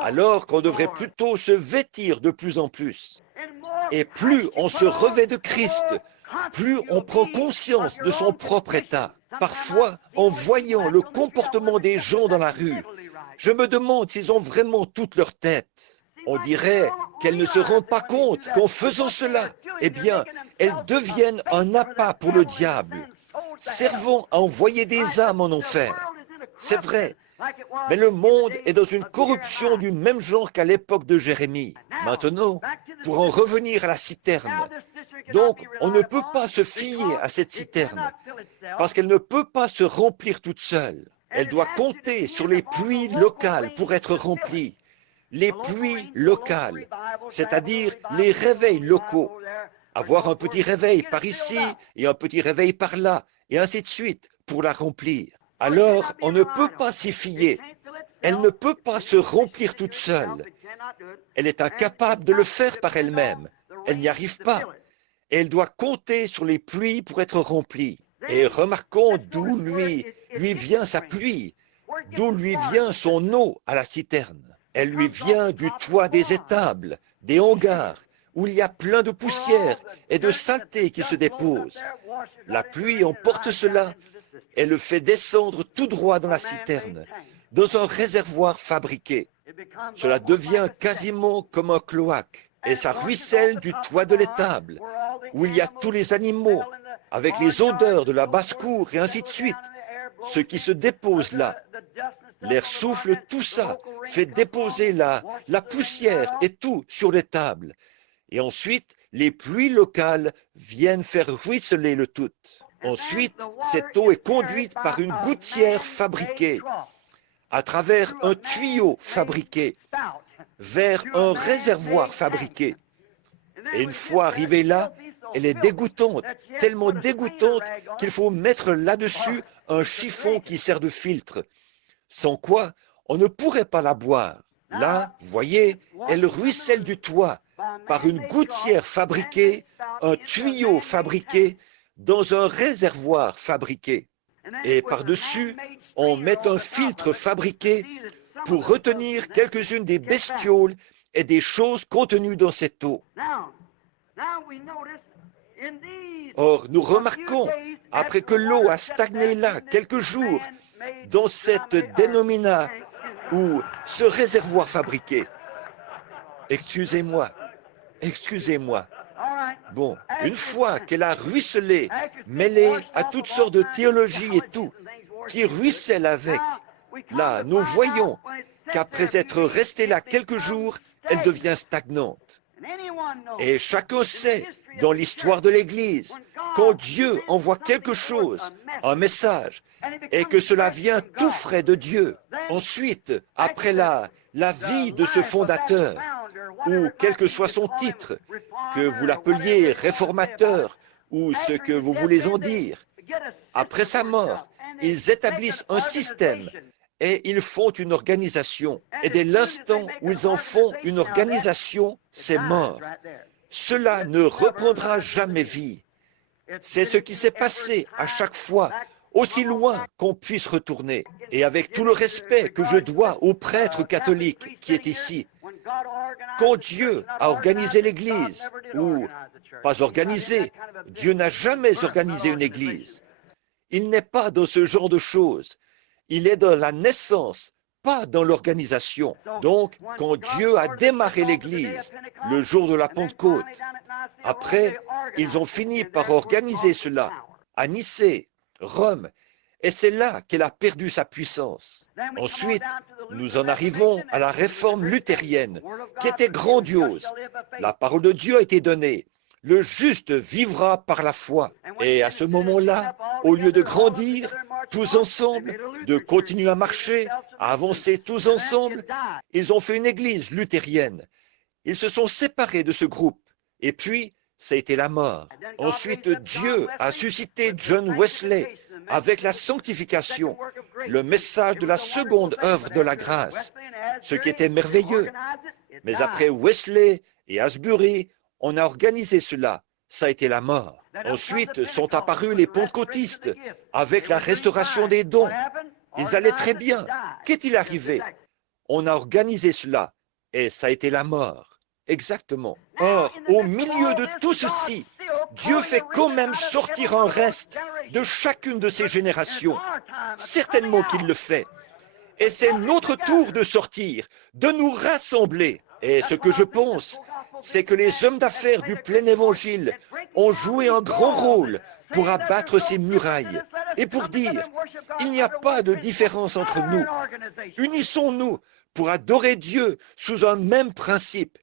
alors qu'on devrait plutôt se vêtir de plus en plus. Et plus on se revêt de Christ, plus on prend conscience de son propre état. Parfois, en voyant le comportement des gens dans la rue, je me demande s'ils ont vraiment toute leur tête. On dirait qu'elles ne se rendent pas compte qu'en faisant cela, eh bien, elles deviennent un appât pour le diable, servant à envoyer des âmes en enfer. C'est vrai, mais le monde est dans une corruption du même genre qu'à l'époque de Jérémie. Maintenant, pour en revenir à la citerne, donc on ne peut pas se fier à cette citerne, parce qu'elle ne peut pas se remplir toute seule. Elle doit compter sur les pluies locales pour être remplie. Les pluies locales, c'est-à-dire les réveils locaux. Avoir un petit réveil par ici et un petit réveil par là, et ainsi de suite, pour la remplir. Alors, on ne peut pas s'y fier. Elle ne peut pas se remplir toute seule. Elle est incapable de le faire par elle-même. Elle n'y arrive pas. Et elle doit compter sur les pluies pour être remplie. Et remarquons d'où lui vient sa pluie, d'où lui vient son eau à la citerne. Elle lui vient du toit des étables, des hangars, où il y a plein de poussière et de saleté qui se déposent. La pluie emporte cela et le fait descendre tout droit dans la citerne, dans un réservoir fabriqué. Cela devient quasiment comme un cloaque, et ça ruisselle du toit de l'étable, où il y a tous les animaux, avec les odeurs de la basse-cour et ainsi de suite, ce qui se dépose là. L'air souffle, tout ça, fait déposer la poussière et tout sur les tables. Et ensuite, les pluies locales viennent faire ruisseler le tout. Ensuite, cette eau est conduite par une gouttière fabriquée, à travers un tuyau fabriqué, vers un réservoir fabriqué. Et une fois arrivée là, elle est dégoûtante, tellement dégoûtante qu'il faut mettre là-dessus un chiffon qui sert de filtre, sans quoi on ne pourrait pas la boire. Là, voyez, elle ruisselle du toit par une gouttière fabriquée, un tuyau fabriqué, dans un réservoir fabriqué. Et par-dessus, on met un filtre fabriqué pour retenir quelques-unes des bestioles et des choses contenues dans cette eau. Or, nous remarquons, après que l'eau a stagné là quelques jours, dans cette dénomina ou ce réservoir fabriqué. Excusez-moi. Bon, une fois qu'elle a ruisselé, mêlée à toutes sortes de théologies et tout, qui ruisselle avec, là, nous voyons qu'après être restée là quelques jours, elle devient stagnante. Et chacun sait, dans l'histoire de l'Église, quand Dieu envoie quelque chose, un message, et que cela vient tout frais de Dieu, ensuite, après la vie de ce fondateur, ou quel que soit son titre, que vous l'appeliez réformateur ou ce que vous voulez en dire. Après sa mort, ils établissent un système et ils font une organisation. Et dès l'instant où ils en font une organisation, c'est mort. Cela ne reprendra jamais vie. C'est ce qui s'est passé à chaque fois, aussi loin qu'on puisse retourner. Et avec tout le respect que je dois au prêtre catholique qui est ici, quand Dieu a organisé l'Église, ou pas organisé, Dieu n'a jamais organisé une Église. Il n'est pas dans ce genre de choses. Il est dans la naissance, pas dans l'organisation. Donc, quand Dieu a démarré l'Église, le jour de la Pentecôte, après, ils ont fini par organiser cela à Nicée, Rome, et c'est là qu'elle a perdu sa puissance. Ensuite, nous en arrivons à la réforme luthérienne, qui était grandiose. La parole de Dieu a été donnée. Le juste vivra par la foi. Et à ce moment-là, au lieu de grandir tous ensemble, de continuer à marcher, à avancer tous ensemble, ils ont fait une église luthérienne. Ils se sont séparés de ce groupe. Et puis, ça a été la mort. Ensuite, Dieu a suscité John Wesley avec la sanctification, le message de la seconde œuvre de la grâce, ce qui était merveilleux. Mais après Wesley et Asbury, on a organisé cela. Ça a été la mort. Ensuite sont apparus les pentecôtistes avec la restauration des dons. Ils allaient très bien. Qu'est-il arrivé? On a organisé cela et ça a été la mort. Exactement. Or, au milieu de tout ceci, Dieu fait quand même sortir un reste de chacune de ces générations. Certainement qu'il le fait. Et c'est notre tour de sortir, de nous rassembler. Et ce que je pense, c'est que les hommes d'affaires du plein évangile ont joué un grand rôle pour abattre ces murailles et pour dire, il n'y a pas de différence entre nous. Unissons-nous pour adorer Dieu sous un même principe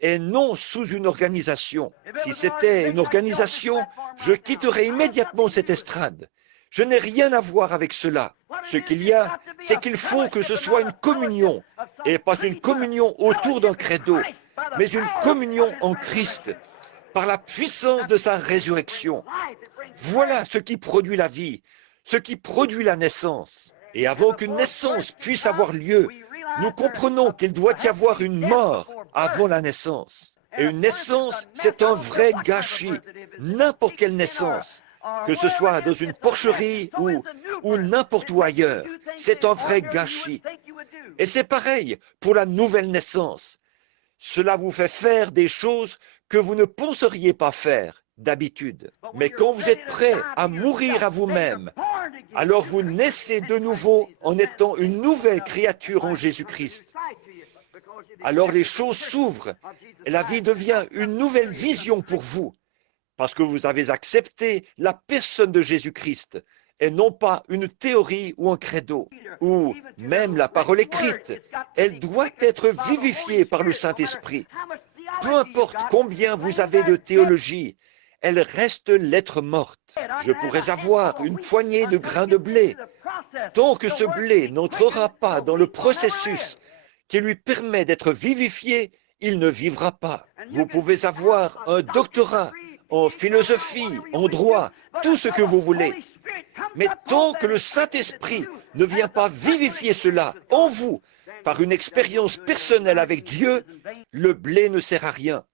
et non sous une organisation. Si c'était une organisation, je quitterais immédiatement cette estrade. Je n'ai rien à voir avec cela. Ce qu'il y a, c'est qu'il faut que ce soit une communion, et pas une communion autour d'un credo, mais une communion en Christ, par la puissance de sa résurrection. Voilà ce qui produit la vie, ce qui produit la naissance. Et avant qu'une naissance puisse avoir lieu, nous comprenons qu'il doit y avoir une mort avant la naissance. Et une naissance, c'est un vrai gâchis, n'importe quelle naissance. Que ce soit dans une porcherie ou n'importe où ailleurs, c'est un vrai gâchis. Et c'est pareil pour la nouvelle naissance. Cela vous fait faire des choses que vous ne penseriez pas faire d'habitude. Mais quand vous êtes prêt à mourir à vous-même, alors vous naissez de nouveau en étant une nouvelle créature en Jésus-Christ. Alors les choses s'ouvrent et la vie devient une nouvelle vision pour vous. Parce que vous avez accepté la personne de Jésus-Christ et non pas une théorie ou un credo, ou même la parole écrite. Elle doit être vivifiée par le Saint-Esprit. Peu importe combien vous avez de théologie, elle reste lettre morte. Je pourrais avoir une poignée de grains de blé. Tant que ce blé n'entrera pas dans le processus qui lui permet d'être vivifié, il ne vivra pas. Vous pouvez avoir un doctorat en philosophie, en droit, tout ce que vous voulez. Mais tant que le Saint-Esprit ne vient pas vivifier cela en vous, par une expérience personnelle avec Dieu, le blé ne sert à rien.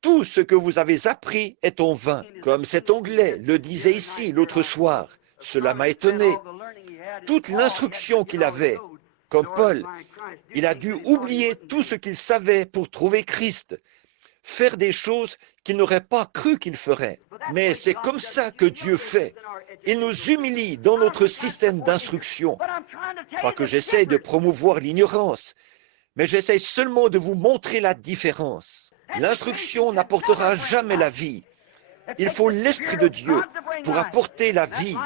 Tout ce que vous avez appris est en vain, comme cet Anglais le disait ici l'autre soir. Cela m'a étonné. Toute l'instruction qu'il avait, comme Paul, il a dû oublier tout ce qu'il savait pour trouver Christ, faire des choses qu'il n'aurait pas cru qu'il ferait. Mais c'est comme ça que Dieu fait. Il nous humilie dans notre système d'instruction. Pas que j'essaye de promouvoir l'ignorance, mais j'essaye seulement de vous montrer la différence. L'instruction n'apportera jamais la vie. Il faut l'Esprit de Dieu pour apporter la vie.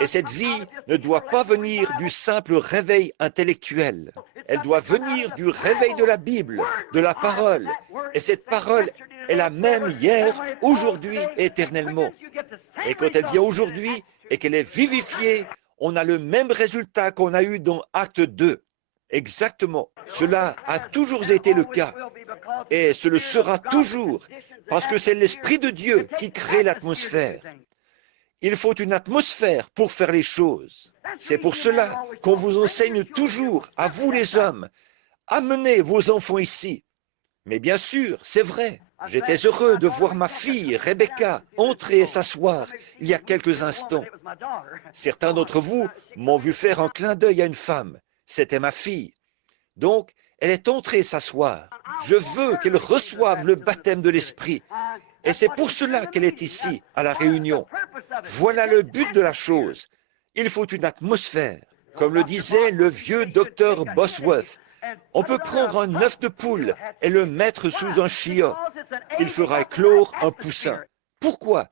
Et cette vie ne doit pas venir du simple réveil intellectuel. Elle doit venir du réveil de la Bible, de la parole. Et cette parole est la même hier, aujourd'hui et éternellement. Et quand elle vient aujourd'hui et qu'elle est vivifiée, on a le même résultat qu'on a eu dans Acte 2. Exactement. Cela a toujours été le cas. Et ce le sera toujours, parce que c'est l'Esprit de Dieu qui crée l'atmosphère. Il faut une atmosphère pour faire les choses. C'est pour cela qu'on vous enseigne toujours, à vous les hommes, amenez vos enfants ici. Mais bien sûr, c'est vrai. J'étais heureux de voir ma fille, Rebecca, entrer et s'asseoir il y a quelques instants. Certains d'entre vous m'ont vu faire un clin d'œil à une femme. C'était ma fille. Donc, elle est entrée s'asseoir. Je veux qu'elle reçoive le baptême de l'Esprit. Et c'est pour cela qu'elle est ici, à la réunion. Voilà le but de la chose. Il faut une atmosphère. Comme le disait le vieux docteur Bosworth, on peut prendre un œuf de poule et le mettre sous un chiot. Il fera éclore un poussin. Pourquoi?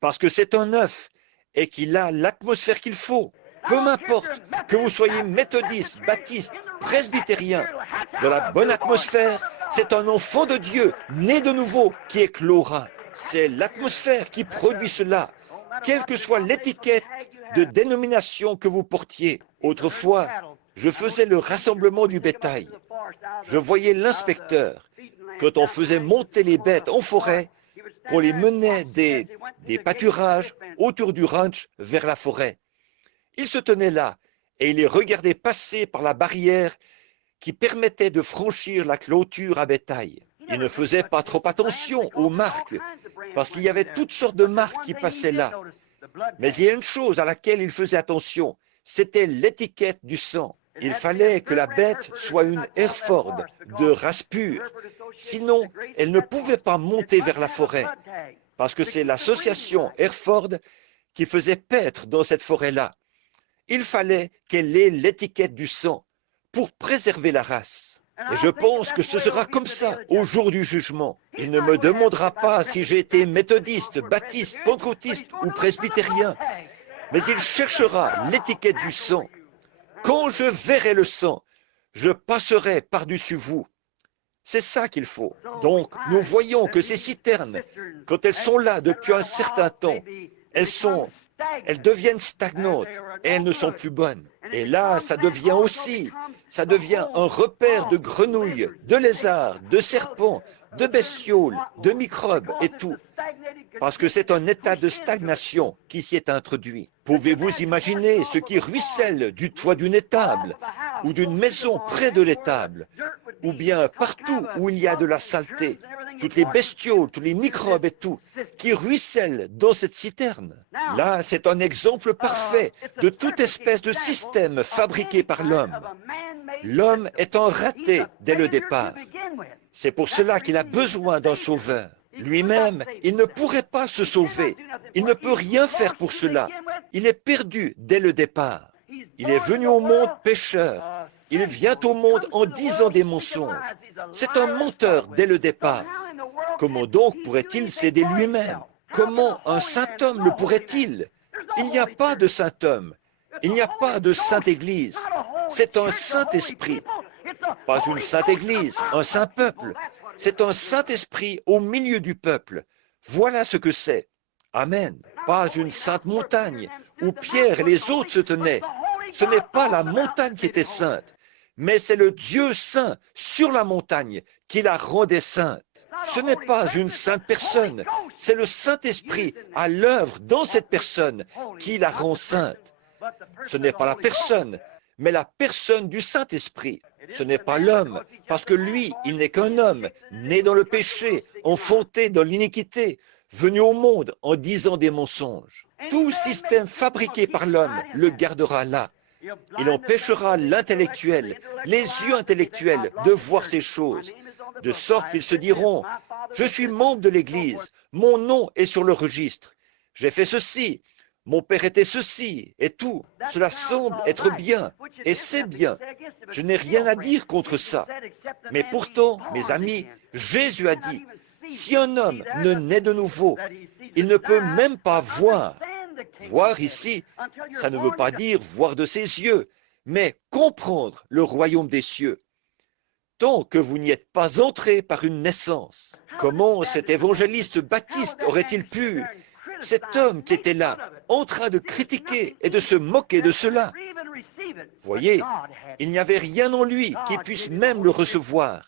Parce que c'est un œuf et qu'il a l'atmosphère qu'il faut. Peu m'importe que vous soyez méthodiste, baptiste, presbytérien. Dans la bonne atmosphère, c'est un enfant de Dieu, né de nouveau, qui éclora. C'est l'atmosphère qui produit cela, quelle que soit l'étiquette de dénomination que vous portiez. Autrefois, je faisais le rassemblement du bétail. Je voyais l'inspecteur, quand on faisait monter les bêtes en forêt, qu'on les menait des pâturages autour du ranch vers la forêt. Il se tenait là et il les regardait passer par la barrière qui permettait de franchir la clôture à bétail. Il ne faisait pas trop attention aux marques, parce qu'il y avait toutes sortes de marques qui passaient là. Mais il y a une chose à laquelle il faisait attention, c'était l'étiquette du sang. Il fallait que la bête soit une Hereford de race pure, sinon elle ne pouvait pas monter vers la forêt, parce que c'est l'association Hereford qui faisait paître dans cette forêt-là. Il fallait qu'elle ait l'étiquette du sang pour préserver la race. Et je pense que ce sera comme ça au jour du jugement. Il ne me demandera pas si j'ai été méthodiste, baptiste, pentecôtiste ou presbytérien, mais il cherchera l'étiquette du sang. Quand je verrai le sang, je passerai par-dessus vous. C'est ça qu'il faut. Donc, nous voyons que ces citernes, quand elles sont là depuis un certain temps, elles deviennent stagnantes et elles ne sont plus bonnes. Et là, ça devient un repère de grenouilles, de lézards, de serpents, de bestioles, de microbes et tout. Parce que c'est un état de stagnation qui s'y est introduit. Pouvez-vous imaginer ce qui ruisselle du toit d'une étable ou d'une maison près de l'étable, ou bien partout où il y a de la saleté, toutes les bestioles, tous les microbes et tout, qui ruissellent dans cette citerne. Là, c'est un exemple parfait de toute espèce de système fabriqué par l'homme. L'homme est un raté dès le départ. C'est pour cela qu'il a besoin d'un sauveur. Lui-même, il ne pourrait pas se sauver. Il ne peut rien faire pour cela. Il est perdu dès le départ. Il est venu au monde pécheur. Il vient au monde en disant des mensonges. C'est un menteur dès le départ. Comment donc pourrait-il s'aider lui-même? Comment un saint homme le pourrait-il? Il n'y a pas de saint homme. Il n'y a pas de sainte église. C'est un Saint-Esprit. Pas une sainte église, un saint peuple. C'est un Saint-Esprit au milieu du peuple. Voilà ce que c'est. Amen. Pas une sainte montagne où Pierre et les autres se tenaient. Ce n'est pas la montagne qui était sainte, mais c'est le Dieu saint sur la montagne qui la rendait sainte. Ce n'est pas une sainte personne, c'est le Saint-Esprit à l'œuvre dans cette personne qui la rend sainte. Ce n'est pas la personne, mais la personne du Saint-Esprit. Ce n'est pas l'homme, parce que lui, il n'est qu'un homme, né dans le péché, enfanté dans l'iniquité, venu au monde en disant des mensonges. Tout système fabriqué par l'homme le gardera là. Il empêchera l'intellectuel, les yeux intellectuels de voir ces choses, de sorte qu'ils se diront « Je suis membre de l'Église, mon nom est sur le registre, j'ai fait ceci, mon père était ceci et tout. Cela semble être bien, et c'est bien. Je n'ai rien à dire contre ça. Mais pourtant, mes amis, Jésus a dit, si un homme ne naît de nouveau, il ne peut même pas voir. Voir ici, ça ne veut pas dire voir de ses yeux, mais comprendre le royaume des cieux. Tant que vous n'y êtes pas entré par une naissance, comment cet évangéliste baptiste aurait-il pu, cet homme qui était là, en train de critiquer et de se moquer de cela? Voyez, il n'y avait rien en lui qui puisse même le recevoir.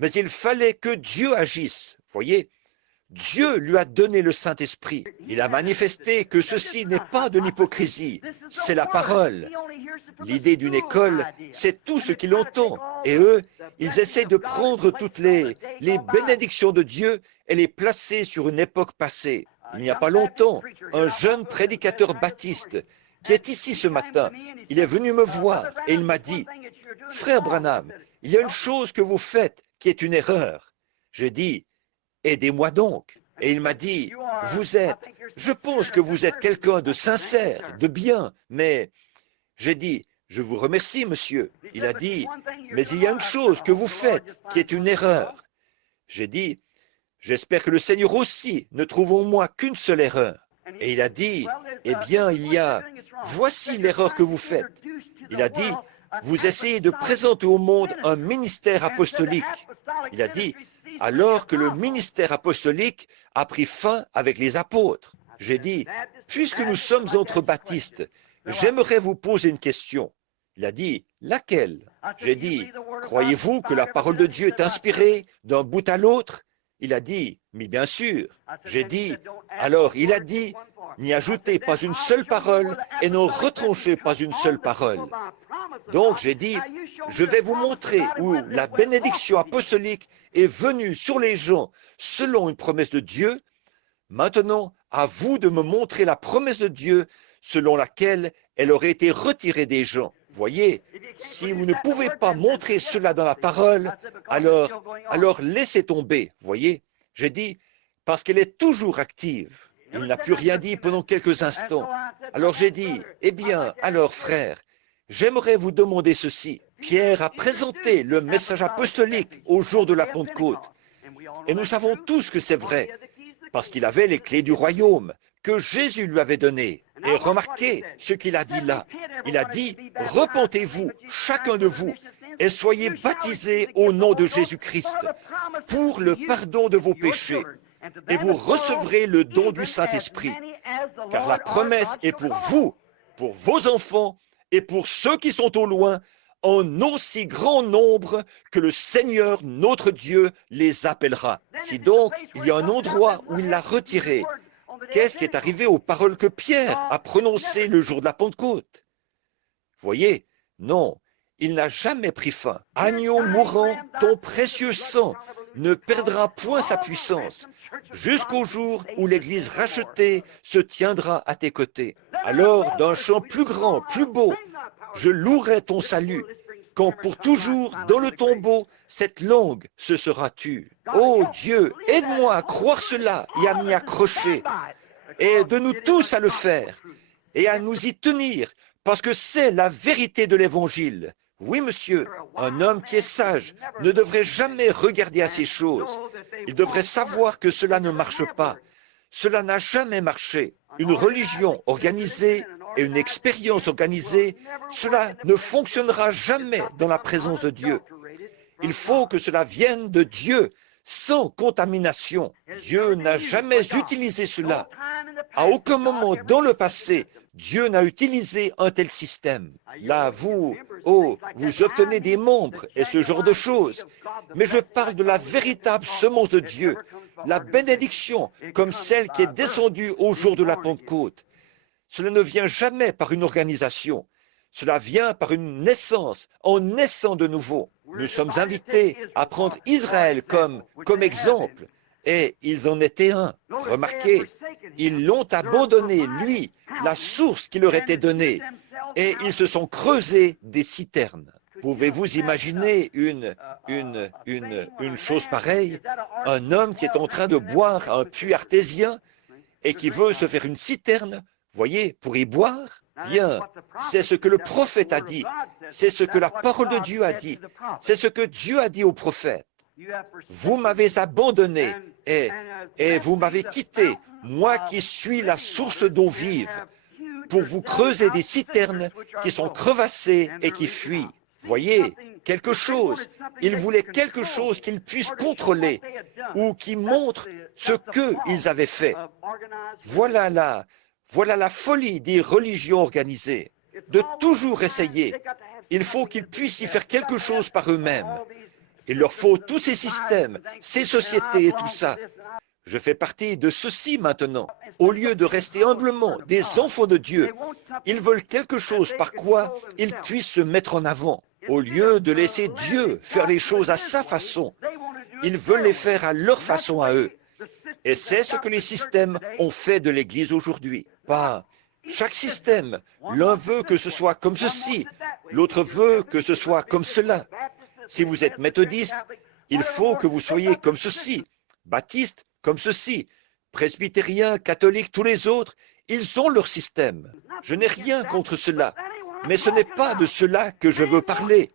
mais il fallait que Dieu agisse. Voyez, Dieu lui a donné le Saint-Esprit. Il a manifesté que ceci n'est pas de l'hypocrisie, c'est la parole. L'idée d'une école, c'est tout ce qu'il entend. Et eux, ils essaient de prendre toutes les bénédictions de Dieu et les placer sur une époque passée. Il n'y a pas longtemps, un jeune prédicateur baptiste qui est ici ce matin, il est venu me voir et il m'a dit, « Frère Branham, il y a une chose que vous faites qui est une erreur. » J'ai dit, « Aidez-moi donc. » Et il m'a dit, « je pense que vous êtes quelqu'un de sincère, de bien, mais… » J'ai dit, « Je vous remercie, monsieur. » Il a dit, « Mais il y a une chose que vous faites qui est une erreur. » J'ai dit, « J'espère que le Seigneur aussi ne trouve en moi qu'une seule erreur. » Et il a dit, « Eh bien, voici l'erreur que vous faites. » Il a dit, « Vous essayez de présenter au monde un ministère apostolique. » Il a dit, « Alors que le ministère apostolique a pris fin avec les apôtres. » J'ai dit, « Puisque nous sommes entre baptistes, j'aimerais vous poser une question. » Il a dit, « Laquelle ?» J'ai dit, « Croyez-vous que la parole de Dieu est inspirée d'un bout à l'autre ?» Il a dit, « Mais bien sûr. » J'ai dit, « Alors il a dit, n'y ajoutez pas une seule parole et n'en retranchez pas une seule parole. » Donc j'ai dit, je vais vous montrer où la bénédiction apostolique est venue sur les gens selon une promesse de Dieu. Maintenant, à vous de me montrer la promesse de Dieu selon laquelle elle aurait été retirée des gens. Voyez, si vous ne pouvez pas montrer cela dans la parole, alors laissez tomber. Voyez, j'ai dit, parce qu'elle est toujours active. Il n'a plus rien dit pendant quelques instants. Alors j'ai dit, eh bien, alors frère, j'aimerais vous demander ceci. Pierre a présenté le message apostolique au jour de la Pentecôte. Et nous savons tous que c'est vrai, parce qu'il avait les clés du royaume que Jésus lui avait données. Et remarquez ce qu'il a dit là. Il a dit, repentez-vous, chacun de vous, et soyez baptisés au nom de Jésus-Christ pour le pardon de vos péchés. Et vous recevrez le don du Saint-Esprit. Car la promesse est pour vous, pour vos enfants et pour ceux qui sont au loin, en aussi grand nombre que le Seigneur, notre Dieu, les appellera. Si donc il y a un endroit où il l'a retiré, qu'est-ce qui est arrivé aux paroles que Pierre a prononcées le jour de la Pentecôte? Voyez, non, il n'a jamais pris fin. Agneau mourant, ton précieux sang ne perdra point sa puissance, jusqu'au jour où l'Église rachetée se tiendra à tes côtés. Alors, d'un chant plus grand, plus beau, je louerai ton salut, quand pour toujours, dans le tombeau, cette langue se sera tue. Ô Dieu, aide-moi à croire cela et à m'y accrocher, et de nous tous à le faire, et à nous y tenir, parce que c'est la vérité de l'Évangile. Oui, monsieur, un homme qui est sage ne devrait jamais regarder à ces choses. Il devrait savoir que cela ne marche pas. Cela n'a jamais marché. Une religion organisée et une expérience organisée, cela ne fonctionnera jamais dans la présence de Dieu. Il faut que cela vienne de Dieu, sans contamination. Dieu n'a jamais utilisé cela. À aucun moment dans le passé, Dieu n'a utilisé un tel système. Là, vous obtenez des membres et ce genre de choses. Mais je parle de la véritable semence de Dieu, la bénédiction comme celle qui est descendue au jour de la Pentecôte. Cela ne vient jamais par une organisation. Cela vient par une naissance, en naissant de nouveau. Nous sommes invités à prendre Israël comme exemple. Et ils en étaient un. Remarquez, ils l'ont abandonné, lui, la source qui leur était donnée. Et ils se sont creusés des citernes. Pouvez-vous imaginer une chose pareille? Un homme qui est en train de boire un puits artésien et qui veut se faire une citerne, voyez, pour y boire? Bien, c'est ce que le prophète a dit. C'est ce que la parole de Dieu a dit. C'est ce que Dieu a dit au prophète. Vous m'avez abandonné et vous m'avez quitté, moi qui suis la source d'eau vive, pour vous creuser des citernes qui sont crevassées et qui fuient. Voyez, quelque chose. Ils voulaient quelque chose qu'ils puissent contrôler ou qui montre ce qu'ils avaient fait. Voilà la folie des religions organisées, de toujours essayer. Il faut qu'ils puissent y faire quelque chose par eux-mêmes. Il leur faut tous ces systèmes, ces sociétés et tout ça. Je fais partie de ceci maintenant. Au lieu de rester humblement des enfants de Dieu, ils veulent quelque chose par quoi ils puissent se mettre en avant. Au lieu de laisser Dieu faire les choses à sa façon, ils veulent les faire à leur façon à eux. Et c'est ce que les systèmes ont fait de l'Église aujourd'hui. Pas chaque système. L'un veut que ce soit comme ceci, l'autre veut que ce soit comme cela. Si vous êtes méthodiste, il faut que vous soyez comme ceci. Baptiste, comme ceci. Presbytériens, catholiques, tous les autres, ils ont leur système. Je n'ai rien contre cela. Mais ce n'est pas de cela que je veux parler.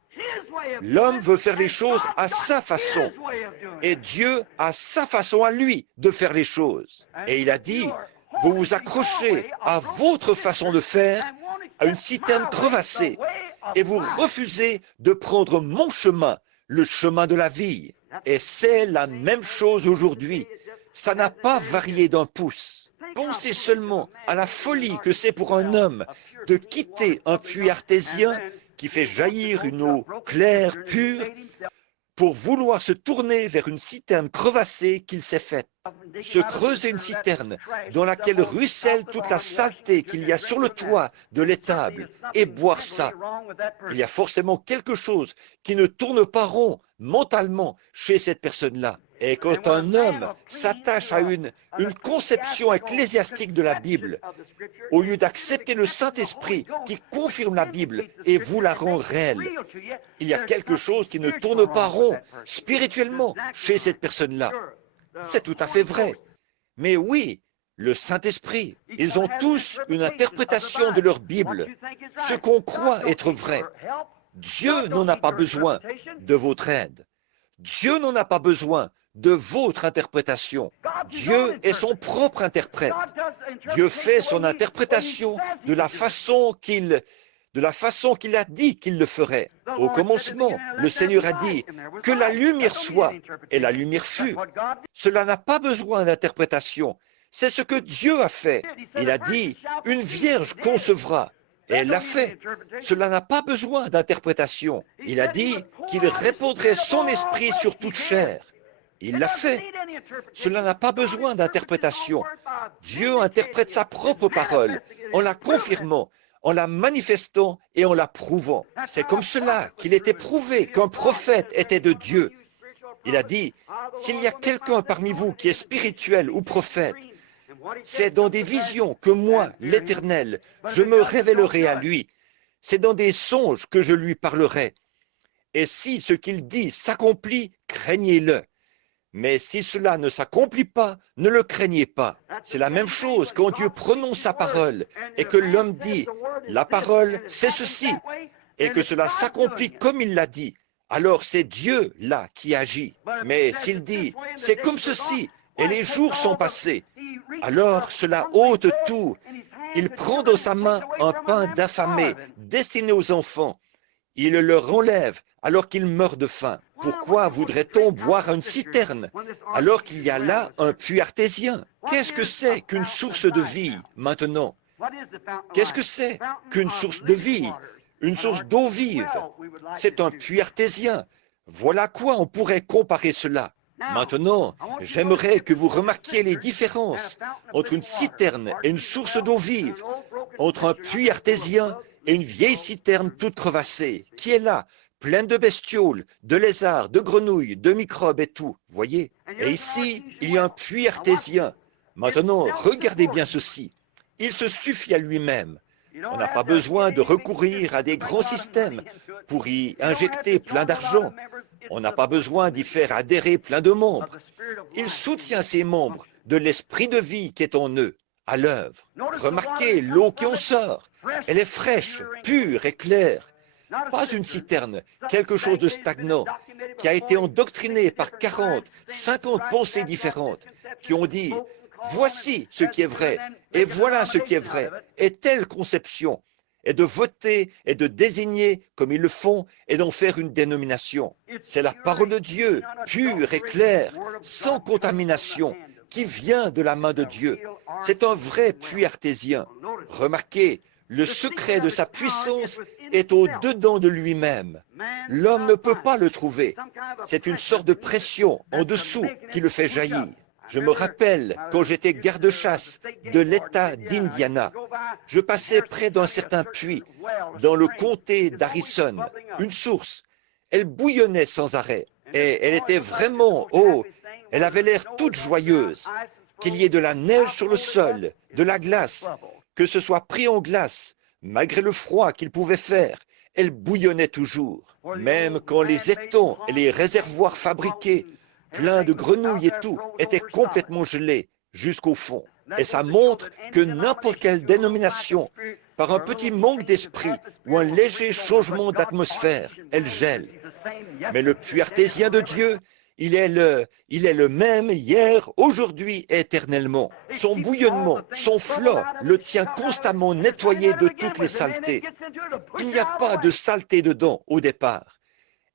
L'homme veut faire les choses à sa façon. Et Dieu a sa façon à lui de faire les choses. Et il a dit, vous vous accrochez à votre façon de faire, à une citerne crevassée, et vous refusez de prendre mon chemin, le chemin de la vie. Et c'est la même chose aujourd'hui. Ça n'a pas varié d'un pouce. Pensez seulement à la folie que c'est pour un homme de quitter un puits artésien qui fait jaillir une eau claire, pure, pour vouloir se tourner vers une citerne crevassée qu'il s'est faite. Se creuser une citerne dans laquelle ruisselle toute la saleté qu'il y a sur le toit de l'étable et boire ça. Il y a forcément quelque chose qui ne tourne pas rond mentalement chez cette personne-là. Et quand un homme s'attache à une conception ecclésiastique de la Bible, au lieu d'accepter le Saint-Esprit qui confirme la Bible et vous la rend réelle, il y a quelque chose qui ne tourne pas rond spirituellement chez cette personne-là. C'est tout à fait vrai. Mais oui, le Saint-Esprit, ils ont tous une interprétation de leur Bible, ce qu'on croit être vrai. Dieu n'en a pas besoin de votre aide. Dieu n'en a pas besoin de votre interprétation. Dieu est son propre interprète. Dieu fait son interprétation de la façon qu'il a dit qu'il le ferait. Au commencement, le Seigneur a dit que la lumière soit, et la lumière fut. Cela n'a pas besoin d'interprétation. C'est ce que Dieu a fait. Il a dit, une vierge concevra. Et elle l'a fait. Cela n'a pas besoin d'interprétation. Il a dit qu'il répandrait son esprit sur toute chair. Il l'a fait. Cela n'a pas besoin d'interprétation. Dieu interprète sa propre parole en la confirmant, en la manifestant et en la prouvant. C'est comme cela qu'il était prouvé qu'un prophète était de Dieu. Il a dit, s'il y a quelqu'un parmi vous qui est spirituel ou prophète, c'est dans des visions que moi, l'Éternel, je me révélerai à lui. C'est dans des songes que je lui parlerai. Et si ce qu'il dit s'accomplit, craignez-le. Mais si cela ne s'accomplit pas, ne le craignez pas. C'est la même chose quand Dieu prononce sa parole et que l'homme dit, la parole, c'est ceci, et que cela s'accomplit comme il l'a dit. Alors c'est Dieu là qui agit. Mais s'il dit, c'est comme ceci, et les jours sont passés, alors cela ôte tout. Il prend dans sa main un pain d'affamé destiné aux enfants. Il le leur enlève alors qu'ils meurent de faim. Pourquoi voudrait-on boire à une citerne alors qu'il y a là un puits artésien? Qu'est-ce que c'est qu'une source de vie maintenant? Qu'est-ce que c'est qu'une source de vie? Une source d'eau vive? C'est un puits artésien. Voilà à quoi on pourrait comparer cela. Maintenant, j'aimerais que vous remarquiez les différences entre une citerne et une source d'eau vive, entre un puits artésien et une vieille citerne toute crevassée, qui est là, pleine de bestioles, de lézards, de grenouilles, de microbes et tout, voyez? Et ici, il y a un puits artésien. Maintenant, regardez bien ceci. Il se suffit à lui-même. On n'a pas besoin de recourir à des grands systèmes pour y injecter plein d'argent. On n'a pas besoin d'y faire adhérer plein de membres. Il soutient ses membres de l'esprit de vie qui est en eux, à l'œuvre. Remarquez l'eau qui en sort. Elle est fraîche, pure et claire. Pas une citerne, quelque chose de stagnant, qui a été endoctriné par 40, 50 pensées différentes, qui ont dit « Voici ce qui est vrai, et voilà ce qui est vrai », et telle conception, et de voter et de désigner comme ils le font, et d'en faire une dénomination. C'est la parole de Dieu, pure et claire, sans contamination, qui vient de la main de Dieu. C'est un vrai puits artésien. Remarquez, le secret de sa puissance est au-dedans de lui-même. L'homme ne peut pas le trouver. C'est une sorte de pression en dessous qui le fait jaillir. Je me rappelle quand j'étais garde-chasse de l'État d'Indiana. Je passais près d'un certain puits dans le comté d'Harrison, une source. Elle bouillonnait sans arrêt et elle était vraiment, elle avait l'air toute joyeuse. Qu'il y ait de la neige sur le sol, de la glace, que ce soit pris en glace, malgré le froid qu'il pouvait faire, elle bouillonnait toujours. Même quand les étangs et les réservoirs fabriqués, pleins de grenouilles et tout, étaient complètement gelés jusqu'au fond. Et ça montre que n'importe quelle dénomination, par un petit manque d'esprit ou un léger changement d'atmosphère, elle gèle. Mais le puits artésien de Dieu, il est le même hier, aujourd'hui et éternellement. Son bouillonnement, son flot le tient constamment nettoyé de toutes les saletés. Il n'y a pas de saleté dedans au départ.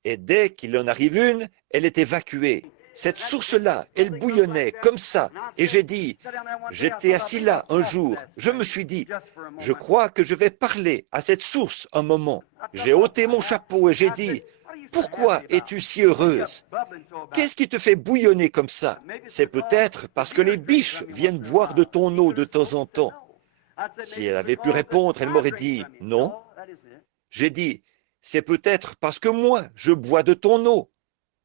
Et dès qu'il en arrive une, elle est évacuée. Cette source-là, elle bouillonnait comme ça. Et j'étais assis là un jour, je me suis dit, je crois que je vais parler à cette source un moment. J'ai ôté mon chapeau et j'ai dit, pourquoi es-tu si heureuse? Qu'est-ce qui te fait bouillonner comme ça? C'est peut-être parce que les biches viennent boire de ton eau de temps en temps. Si elle avait pu répondre, elle m'aurait dit non. J'ai dit, c'est peut-être parce que moi, je bois de ton eau.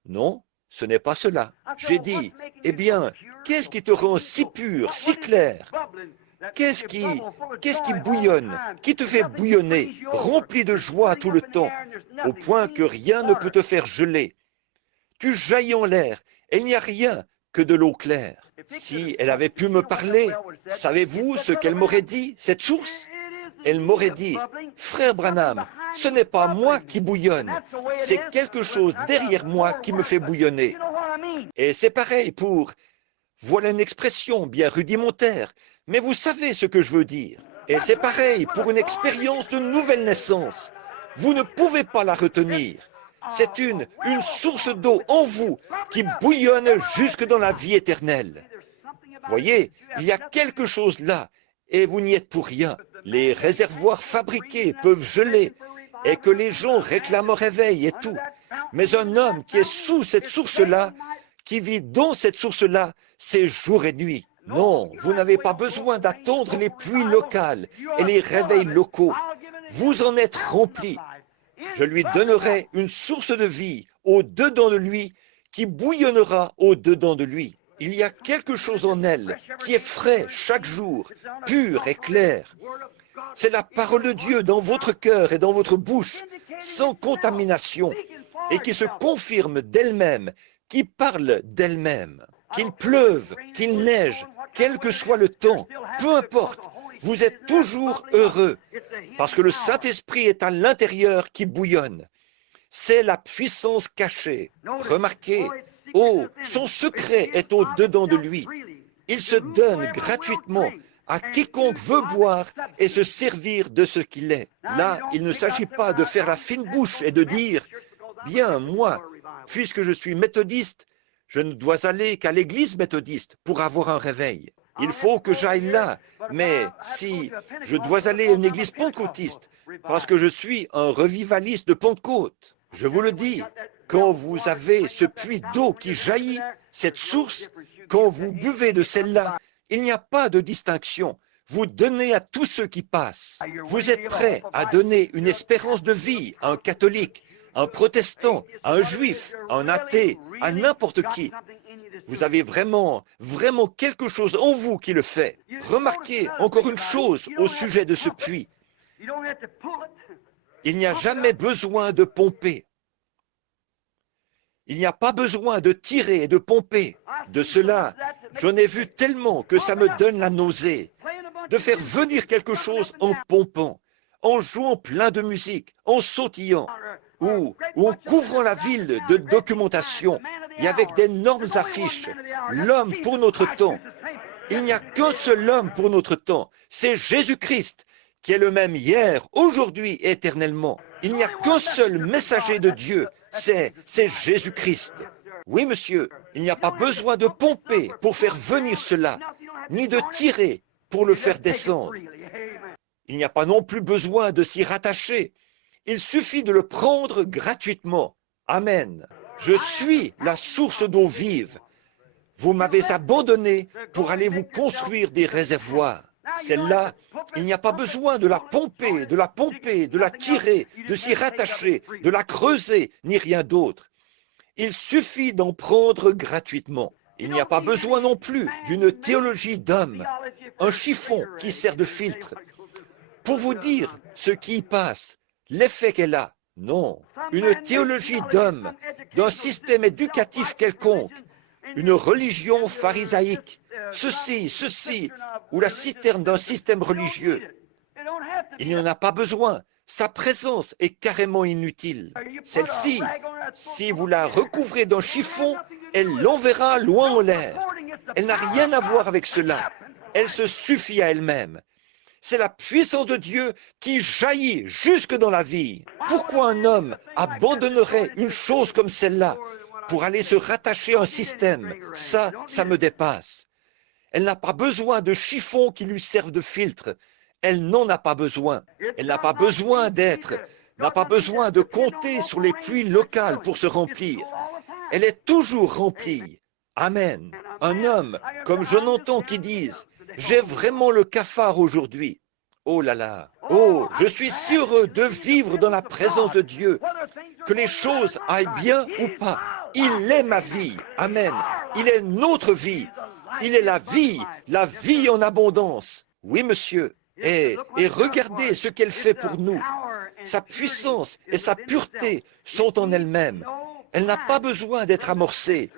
Non, ce n'est pas cela. J'ai dit, eh bien, qu'est-ce qui te rend si pur, si clair? Qu'est-ce qui bouillonne, qui te fait bouillonner, rempli de joie tout le temps, au point que rien ne peut te faire geler? Tu jaillis en l'air, et il n'y a rien que de l'eau claire. Si elle avait pu me parler, savez-vous ce qu'elle m'aurait dit, cette source? Elle m'aurait dit, frère Branham, ce n'est pas moi qui bouillonne, c'est quelque chose derrière moi qui me fait bouillonner. Et c'est pareil pour, voilà une expression bien rudimentaire, mais vous savez ce que je veux dire. Et c'est pareil pour une expérience de nouvelle naissance. Vous ne pouvez pas la retenir. C'est une source d'eau en vous qui bouillonne jusque dans la vie éternelle. Voyez, il y a quelque chose là, et vous n'y êtes pour rien. Les réservoirs fabriqués peuvent geler, et que les gens réclament un réveil et tout. Mais un homme qui est sous cette source-là, qui vit dans cette source-là, c'est jour et nuit. Non, vous n'avez pas besoin d'attendre les pluies locales et les réveils locaux. Vous en êtes remplis. Je lui donnerai une source de vie au-dedans de lui qui bouillonnera au-dedans de lui. Il y a quelque chose en elle qui est frais chaque jour, pur et clair. C'est la parole de Dieu dans votre cœur et dans votre bouche, sans contamination, et qui se confirme d'elle-même, qui parle d'elle-même. Qu'il pleuve, qu'il neige, quel que soit le temps, peu importe, vous êtes toujours heureux, parce que le Saint-Esprit est à l'intérieur qui bouillonne. C'est la puissance cachée. Remarquez, son secret est au-dedans de lui. Il se donne gratuitement à quiconque veut boire et se servir de ce qu'il est. Là, il ne s'agit pas de faire la fine bouche et de dire, bien, moi, puisque je suis méthodiste, je ne dois aller qu'à l'église méthodiste pour avoir un réveil. Il faut que j'aille là, mais si je dois aller à une église pentecôtiste, parce que je suis un revivaliste de Pentecôte, je vous le dis, quand vous avez ce puits d'eau qui jaillit, cette source, quand vous buvez de celle-là, il n'y a pas de distinction. Vous donnez à tous ceux qui passent. Vous êtes prêts à donner une espérance de vie à un catholique, à un protestant, à un juif, à un athée, à n'importe qui. Vous avez vraiment quelque chose en vous qui le fait. Remarquez encore une chose au sujet de ce puits. Il n'y a jamais besoin de pomper. Il n'y a pas besoin de tirer et de pomper. De cela, j'en ai vu tellement que ça me donne la nausée. De faire venir quelque chose en pompant, en jouant plein de musique, en sautillant, ou en couvrant la ville de documentation, et avec d'énormes affiches. L'homme pour notre temps. Il n'y a qu'un seul homme pour notre temps. C'est Jésus-Christ, qui est le même hier, aujourd'hui et éternellement. Il n'y a qu'un seul messager de Dieu. C'est Jésus-Christ. Oui, monsieur, il n'y a pas besoin de pomper pour faire venir cela, ni de tirer pour le faire descendre. Il n'y a pas non plus besoin de s'y rattacher. Il suffit de le prendre gratuitement. Amen. Je suis la source d'eau vive. Vous m'avez abandonné pour aller vous construire des réservoirs. Celle-là, il n'y a pas besoin de la pomper, de la tirer, de s'y rattacher, de la creuser, ni rien d'autre. Il suffit d'en prendre gratuitement. Il n'y a pas besoin non plus d'une théologie d'homme, un chiffon qui sert de filtre, pour vous dire ce qui y passe, l'effet qu'elle a. Non, une théologie d'homme, d'un système éducatif quelconque, une religion pharisaïque, ceci, ou la citerne d'un système religieux. Il n'y en a pas besoin. Sa présence est carrément inutile. Celle-ci, si vous la recouvrez d'un chiffon, elle l'enverra loin en l'air. Elle n'a rien à voir avec cela. Elle se suffit à elle-même. C'est la puissance de Dieu qui jaillit jusque dans la vie. Pourquoi un homme abandonnerait une chose comme celle-là pour aller se rattacher à un système? Ça me dépasse. Elle n'a pas besoin de chiffons qui lui servent de filtre. Elle n'en a pas besoin. Elle n'a pas besoin n'a pas besoin de compter sur les pluies locales pour se remplir. Elle est toujours remplie. Amen. Un homme, comme j'en entends qui disent, j'ai vraiment le cafard aujourd'hui. Oh là là. Oh, je suis si heureux de vivre dans la présence de Dieu, que les choses aillent bien ou pas. Il est ma vie. Amen. Il est notre vie. Il est la vie en abondance. Oui, monsieur. Et regardez ce qu'elle fait pour nous. Sa puissance et sa pureté sont en elle-même. Elle n'a pas besoin d'être amorcée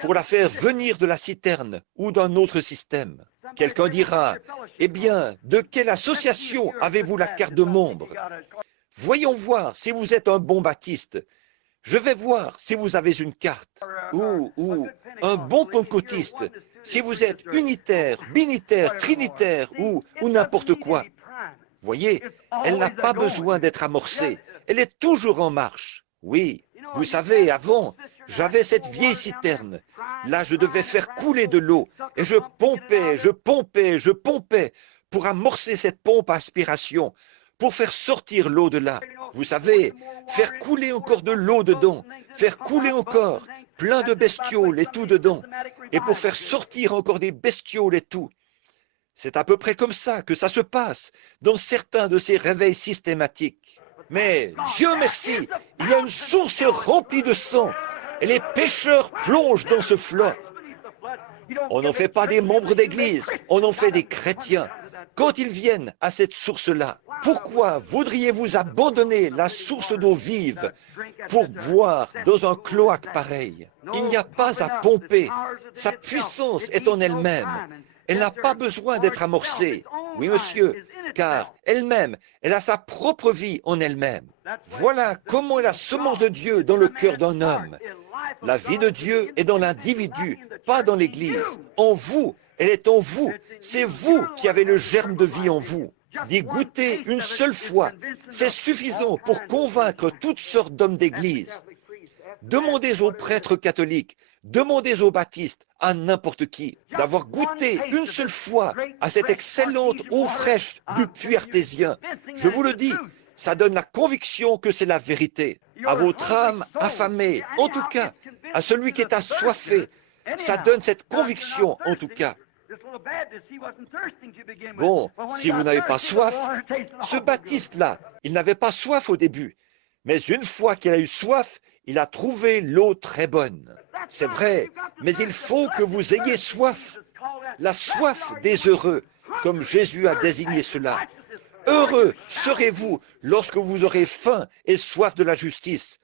pour la faire venir de la citerne ou d'un autre système. Quelqu'un dira, eh bien, de quelle association avez-vous la carte de membre? Voyons voir si vous êtes un bon baptiste. Je vais voir si vous avez une carte. Ou un bon pentecôtiste, si vous êtes unitaire, binitaire, trinitaire ou n'importe quoi. Voyez, elle n'a pas besoin d'être amorcée. Elle est toujours en marche. Oui, vous savez, avant, j'avais cette vieille citerne. Là, je devais faire couler de l'eau. Et je pompais pour amorcer cette pompe à aspiration, pour faire sortir l'eau de là. Vous savez, faire couler encore de l'eau dedans, faire couler encore plein de bestioles et tout dedans, et pour faire sortir encore des bestioles et tout. C'est à peu près comme ça que ça se passe dans certains de ces réveils systématiques. Mais Dieu merci, il y a une source remplie de sang, et les pécheurs plongent dans ce flot. On n'en fait pas des membres d'église, on en fait des chrétiens. Quand ils viennent à cette source-là, pourquoi voudriez-vous abandonner la source d'eau vive pour boire dans un cloaque pareil? Il n'y a pas à pomper. Sa puissance est en elle-même. Elle n'a pas besoin d'être amorcée. Oui, monsieur, car elle-même, elle a sa propre vie en elle-même. Voilà comment est la semence de Dieu dans le cœur d'un homme. La vie de Dieu est dans l'individu, pas dans l'Église. En vous, elle est en vous. C'est vous qui avez le germe de vie en vous. D'y goûter une seule fois, c'est suffisant pour convaincre toutes sortes d'hommes d'Église. Demandez aux prêtres catholiques, demandez aux baptistes, à n'importe qui, d'avoir goûté une seule fois à cette excellente eau fraîche du puits artésien. Je vous le dis, ça donne la conviction que c'est la vérité. À votre âme affamée, en tout cas, à celui qui est assoiffé, ça donne cette conviction, en tout cas. Bon, si vous n'avez pas soif, ce baptiste-là, il n'avait pas soif au début, mais une fois qu'il a eu soif, il a trouvé l'eau très bonne. C'est vrai, mais il faut que vous ayez soif, la soif des heureux, comme Jésus a désigné cela. Heureux serez-vous lorsque vous aurez faim et soif de la justice,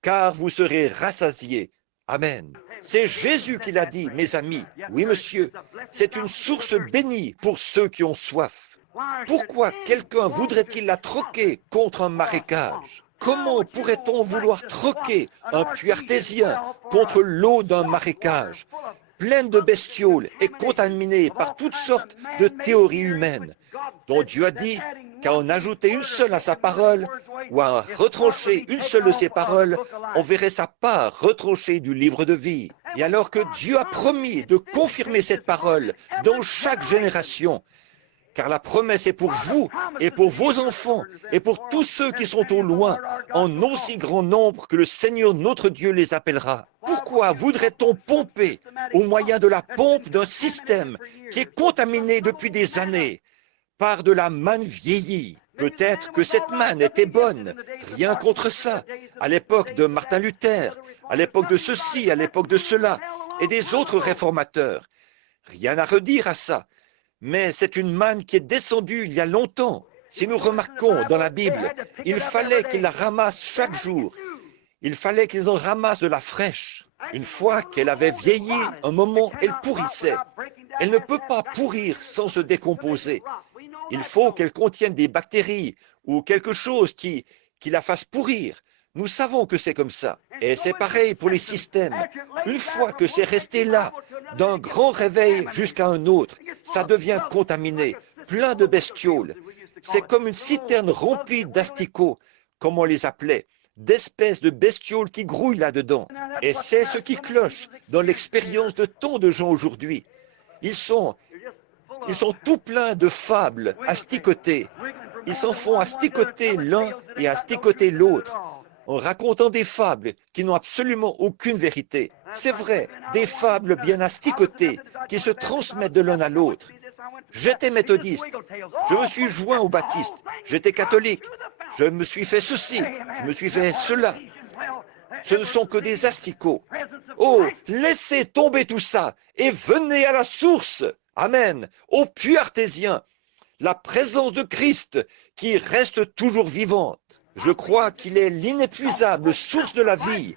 car vous serez rassasiés. Amen. C'est Jésus qui l'a dit, mes amis. Oui, monsieur, c'est une source bénie pour ceux qui ont soif. Pourquoi quelqu'un voudrait-il la troquer contre un marécage? Comment pourrait-on vouloir troquer un puits artésien contre l'eau d'un marécage, pleine de bestioles et contaminée par toutes sortes de théories humaines, dont Dieu a dit qu'à en ajouter une seule à sa parole, ou à retrancher une seule de ses paroles, on verrait sa part retranchée du livre de vie. Et alors que Dieu a promis de confirmer cette parole dans chaque génération, car la promesse est pour vous et pour vos enfants et pour tous ceux qui sont au loin, en aussi grand nombre que le Seigneur notre Dieu les appellera. Pourquoi voudrait-on pomper au moyen de la pompe d'un système qui est contaminé depuis des années par de la manne vieillie? Peut-être que cette manne était bonne, rien contre ça, à l'époque de Martin Luther, à l'époque de ceci, à l'époque de cela, et des autres réformateurs. Rien à redire à ça, mais c'est une manne qui est descendue il y a longtemps. Si nous remarquons dans la Bible, il fallait qu'ils la ramassent chaque jour. Il fallait qu'ils en ramassent de la fraîche. Une fois qu'elle avait vieilli, un moment, elle pourrissait. Elle ne peut pas pourrir sans se décomposer. Il faut qu'elle contienne des bactéries ou quelque chose qui la fasse pourrir. Nous savons que c'est comme ça. Et c'est pareil pour les systèmes. Une fois que c'est resté là, d'un grand réveil jusqu'à un autre, ça devient contaminé, plein de bestioles. C'est comme une citerne remplie d'asticots, comme on les appelait, d'espèces de bestioles qui grouillent là-dedans. Et c'est ce qui cloche dans l'expérience de tant de gens aujourd'hui. Ils sont tout pleins de fables asticotées. Ils s'en font asticoter l'un et asticoter l'autre, en racontant des fables qui n'ont absolument aucune vérité. C'est vrai, des fables bien asticotées qui se transmettent de l'un à l'autre. J'étais méthodiste, je me suis joint aux baptistes, j'étais catholique, je me suis fait ceci, je me suis fait cela. Ce ne sont que des asticots. Oh, laissez tomber tout ça et venez à la source. Amen, au puits artésien, la présence de Christ qui reste toujours vivante. Je crois qu'il est l'inépuisable source de la vie.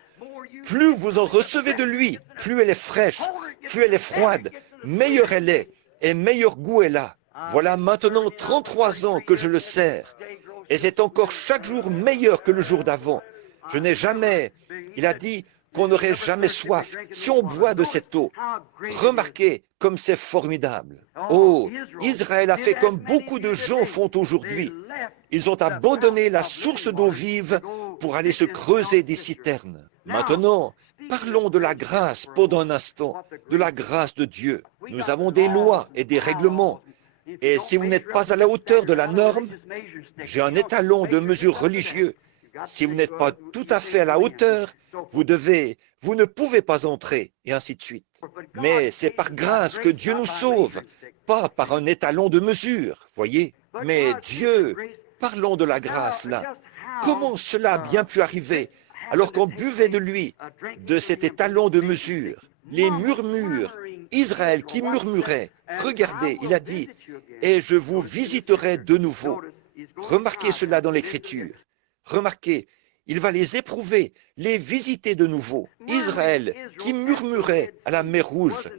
Plus vous en recevez de lui, plus elle est fraîche, plus elle est froide, meilleure elle est et meilleur goût elle a. Voilà maintenant 33 ans que je le sers et c'est encore chaque jour meilleur que le jour d'avant. Je n'ai jamais, il a dit qu'on n'aurait jamais soif si on boit de cette eau. Remarquez comme c'est formidable. Oh, Israël a fait comme beaucoup de gens font aujourd'hui. Ils ont abandonné la source d'eau vive pour aller se creuser des citernes. Maintenant, parlons de la grâce pendant un instant, de la grâce de Dieu. Nous avons des lois et des règlements. Et si vous n'êtes pas à la hauteur de la norme, j'ai un étalon de mesure religieux. Si vous n'êtes pas tout à fait à la hauteur, vous ne pouvez pas entrer, et ainsi de suite. Mais c'est par grâce que Dieu nous sauve, pas par un étalon de mesure, voyez. Mais Dieu, parlons de la grâce là. Comment cela a bien pu arriver alors qu'on buvait de lui, de cet étalon de mesure? Les murmures, Israël qui murmurait. Regardez, il a dit, « Et je vous visiterai de nouveau ». Remarquez cela dans l'Écriture. Remarquez, il va les éprouver, les visiter de nouveau. Israël, qui murmurait à la mer Rouge,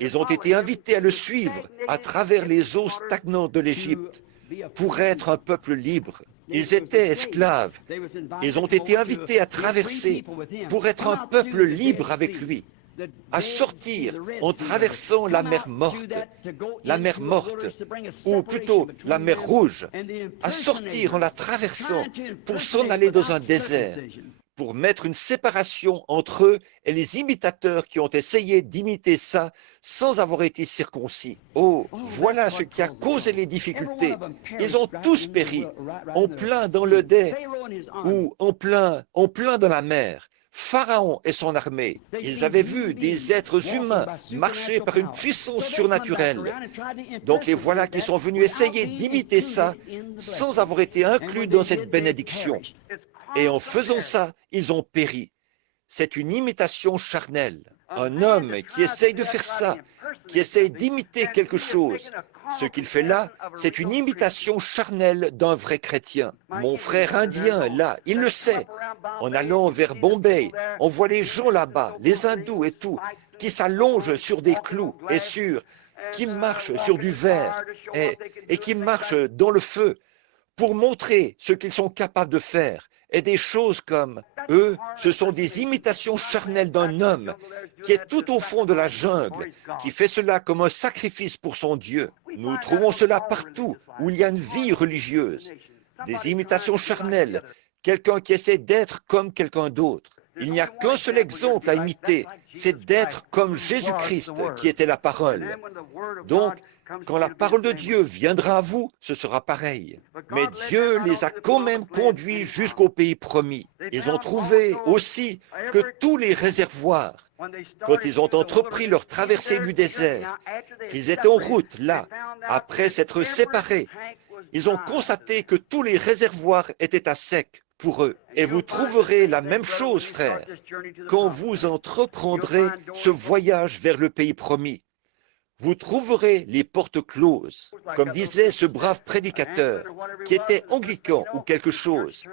ils ont été invités à le suivre à travers les eaux stagnantes de l'Égypte pour être un peuple libre. Ils étaient esclaves. Ils ont été invités à traverser pour être un peuple libre avec lui, à sortir en traversant la mer morte, ou plutôt la mer Rouge, à sortir en la traversant pour s'en aller dans un désert, pour mettre une séparation entre eux et les imitateurs qui ont essayé d'imiter ça sans avoir été circoncis. Oh, voilà ce qui a causé les difficultés. Ils ont tous péri, en plein dans le dé ou en plein dans la mer. Pharaon et son armée, ils avaient vu des êtres humains marcher par une puissance surnaturelle. Donc les voilà qui sont venus essayer d'imiter ça sans avoir été inclus dans cette bénédiction. Et en faisant ça, ils ont péri. C'est une imitation charnelle. Un homme qui essaye de faire ça, qui essaye d'imiter quelque chose, ce qu'il fait là, c'est une imitation charnelle d'un vrai chrétien. Mon frère indien, là, il le sait. En allant vers Bombay, on voit les gens là-bas, les hindous et tout, qui s'allongent sur des clous et qui marchent sur du verre et qui marchent dans le feu pour montrer ce qu'ils sont capables de faire. Et des choses comme, eux, ce sont des imitations charnelles d'un homme qui est tout au fond de la jungle, qui fait cela comme un sacrifice pour son Dieu. Nous trouvons cela partout où il y a une vie religieuse. Des imitations charnelles, quelqu'un qui essaie d'être comme quelqu'un d'autre. Il n'y a qu'un seul exemple à imiter, c'est d'être comme Jésus-Christ qui était la parole. Donc, Quand la parole de Dieu viendra à vous, ce sera pareil. Mais Dieu les a quand même conduits jusqu'au pays promis. Ils ont trouvé aussi que tous les réservoirs, quand ils ont entrepris leur traversée du désert, qu'ils étaient en route là, après s'être séparés, ils ont constaté que tous les réservoirs étaient à sec pour eux. Et vous trouverez la même chose, frères, quand vous entreprendrez ce voyage vers le pays promis. Vous trouverez les portes closes, comme disait ce brave prédicateur, qui était anglican ou quelque chose,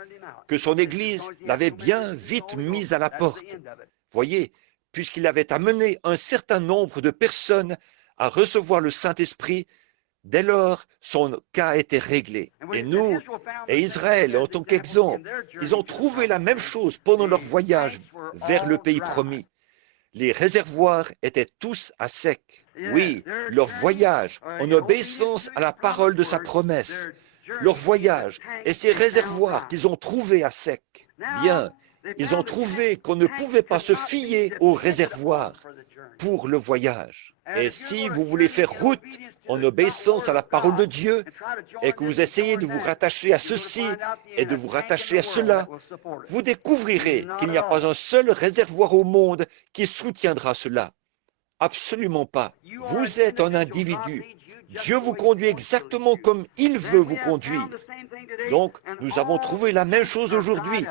que son Église l'avait bien vite mis à la porte. Voyez, puisqu'il avait amené un certain nombre de personnes à recevoir le Saint-Esprit, dès lors, son cas était réglé. Et nous, et Israël, en tant qu'exemple, ils ont trouvé la même chose pendant leur voyage vers le pays promis. Les réservoirs étaient tous à sec. Oui, leur voyage, en obéissance à la parole de sa promesse, leur voyage et ces réservoirs qu'ils ont trouvés à sec. Bien, ils ont trouvé qu'on ne pouvait pas se fier aux réservoirs pour le voyage. Et si vous voulez faire route en obéissance à la parole de Dieu et que vous essayez de vous rattacher à ceci et de vous rattacher à cela, vous découvrirez qu'il n'y a pas un seul réservoir au monde qui soutiendra cela. Absolument pas. Vous êtes un individu. Dieu vous conduit exactement comme il veut vous conduire. Donc, nous avons trouvé la même chose aujourd'hui.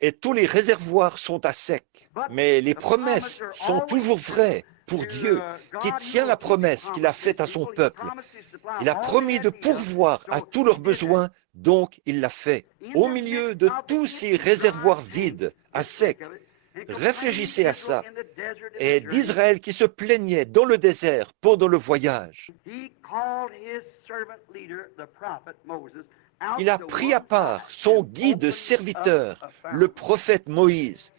Et tous les réservoirs sont à sec. Mais les promesses sont toujours vraies pour Dieu, qui tient la promesse qu'il a faite à son peuple. Il a promis de pourvoir à tous leurs besoins, donc il l'a fait. Au milieu de tous ces réservoirs vides, à sec, réfléchissez à ça. Et d'Israël qui se plaignait dans le désert pendant le voyage. Il a pris à part son guide serviteur, le prophète Moïse,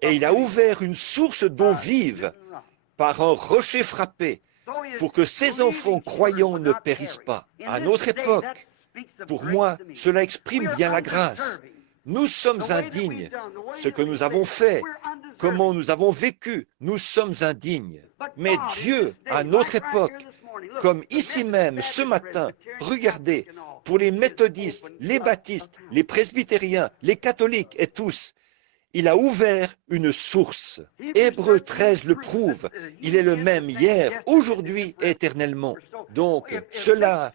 et il a ouvert une source d'eau vive par un rocher frappé pour que ses enfants croyants ne périssent pas. À notre époque, pour moi, cela exprime bien la grâce. Nous sommes indignes. Ce que nous avons fait, comment nous avons vécu, nous sommes indignes. Mais Dieu, à notre époque, comme ici même ce matin, regardez, pour les méthodistes, les baptistes, les presbytériens, les catholiques et tous, il a ouvert une source. Hébreux 13 le prouve. Il est le même hier, aujourd'hui et éternellement. Donc, cela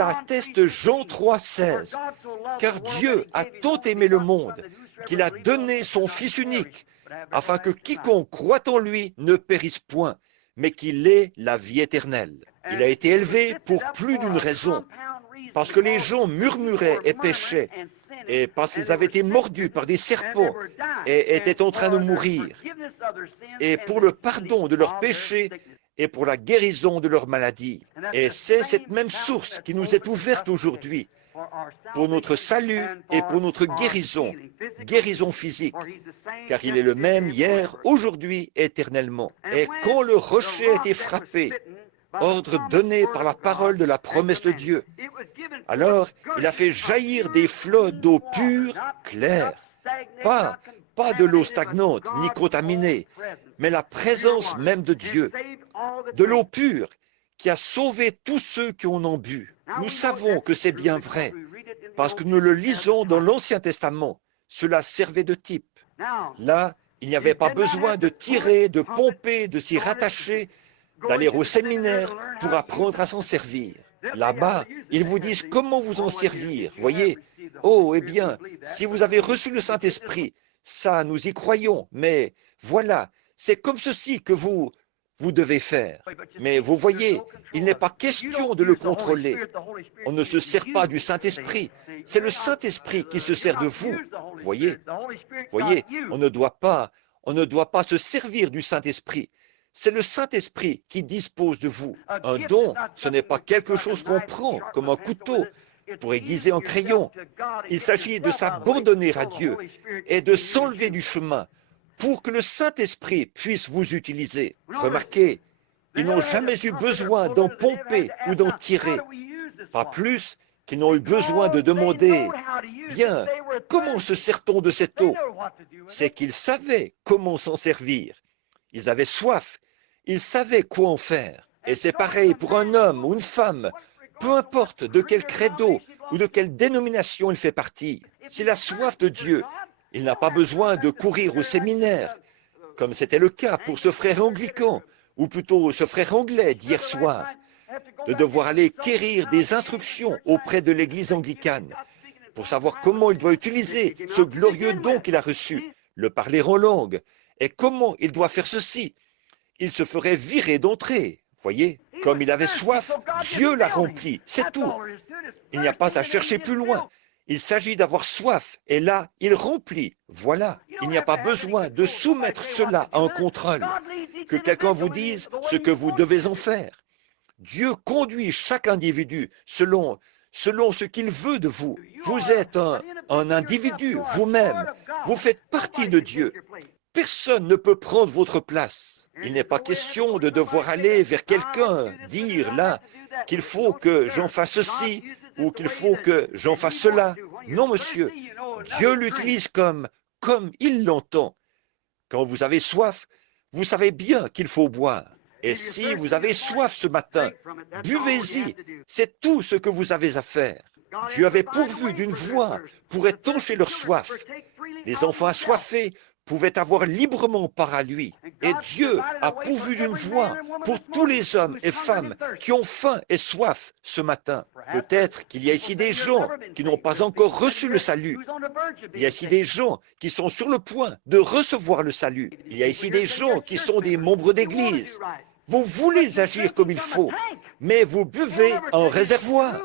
atteste Jean 3, 16. Car Dieu a tant aimé le monde qu'il a donné son Fils unique, afin que quiconque croit en lui ne périsse point, mais qu'il ait la vie éternelle. Il a été élevé pour plus d'une raison, parce que les gens murmuraient et péchaient, et parce qu'ils avaient été mordus par des serpents et étaient en train de mourir, et pour le pardon de leurs péchés et pour la guérison de leurs maladies. Et c'est cette même source qui nous est ouverte aujourd'hui pour notre salut et pour notre guérison physique, car il est le même hier, aujourd'hui, éternellement. Et quand le rocher a été frappé, ordre donné par la parole de la promesse de Dieu, alors il a fait jaillir des flots d'eau pure, claire, pas de l'eau stagnante ni contaminée, mais la présence même de Dieu, de l'eau pure qui a sauvé tous ceux qui en ont bu. Nous savons que c'est bien vrai, parce que nous le lisons dans l'Ancien Testament. Cela servait de type. Là, il n'y avait pas besoin de tirer, de pomper, de s'y rattacher, d'aller au séminaire pour apprendre à s'en servir. Là-bas, ils vous disent comment vous en servir, voyez. Oh, eh bien, si vous avez reçu le Saint-Esprit, ça, nous y croyons, mais voilà, c'est comme ceci que vous devez faire. Mais vous voyez, il n'est pas question de le contrôler. On ne se sert pas du Saint-Esprit. C'est le Saint-Esprit qui se sert de vous. Voyez, on ne doit pas se servir du Saint-Esprit. C'est le Saint-Esprit qui dispose de vous. Un don, ce n'est pas quelque chose qu'on prend comme un couteau pour aiguiser un crayon. Il s'agit de s'abandonner à Dieu et de s'enlever du chemin pour que le Saint-Esprit puisse vous utiliser. Remarquez, ils n'ont jamais eu besoin d'en pomper ou d'en tirer. Pas plus qu'ils n'ont eu besoin de demander « Bien, comment se sert-on de cette eau ?» C'est qu'ils savaient comment s'en servir. Ils avaient soif. Ils savaient quoi en faire. Et c'est pareil pour un homme ou une femme, peu importe de quel credo ou de quelle dénomination il fait partie. S'il a soif de Dieu, il n'a pas besoin de courir au séminaire, comme c'était le cas pour ce frère anglican, ou plutôt ce frère anglais d'hier soir, de devoir aller quérir des instructions auprès de l'Église anglicane pour savoir comment il doit utiliser ce glorieux don qu'il a reçu, le parler en langue, et comment il doit faire ceci. Il se ferait virer d'entrée, voyez. Comme il avait soif, Dieu l'a rempli, c'est tout. Il n'y a pas à chercher plus loin. Il s'agit d'avoir soif, et là, il remplit. Voilà. Il n'y a pas besoin de soumettre cela à un contrôle, que quelqu'un vous dise ce que vous devez en faire. Dieu conduit chaque individu selon ce qu'il veut de vous. Vous êtes un individu, vous-même. Vous faites partie de Dieu. Personne ne peut prendre votre place. Il n'est pas question de devoir aller vers quelqu'un, dire là qu'il faut que j'en fasse ceci ou qu'il faut que j'en fasse cela. Non, monsieur. Dieu l'utilise comme il l'entend. Quand vous avez soif, vous savez bien qu'il faut boire. Et si vous avez soif ce matin, buvez-y. C'est tout ce que vous avez à faire. Dieu avait pourvu d'une voie pour étancher leur soif. Les enfants assoiffés pouvaient avoir librement part à lui. Et Dieu a pourvu d'une voie pour tous les hommes et femmes qui ont faim et soif ce matin. Peut-être qu'il y a ici des gens qui n'ont pas encore reçu le salut. Il y a ici des gens qui sont sur le point de recevoir le salut. Il y a ici des gens qui sont des membres d'église. Vous voulez agir comme il faut, mais vous buvez un réservoir.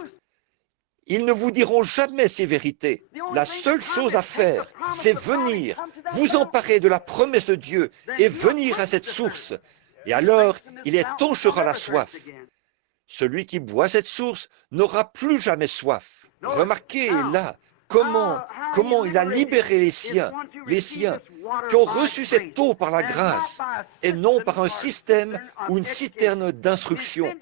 Ils ne vous diront jamais ces vérités. La seule chose à faire, c'est venir, vous emparer de la promesse de Dieu et venir à cette source. Et alors, il étanchera la soif. Celui qui boit cette source n'aura plus jamais soif. Remarquez là comment il a libéré les siens qui ont reçu cette eau par la grâce et non par un système ou une citerne d'instruction.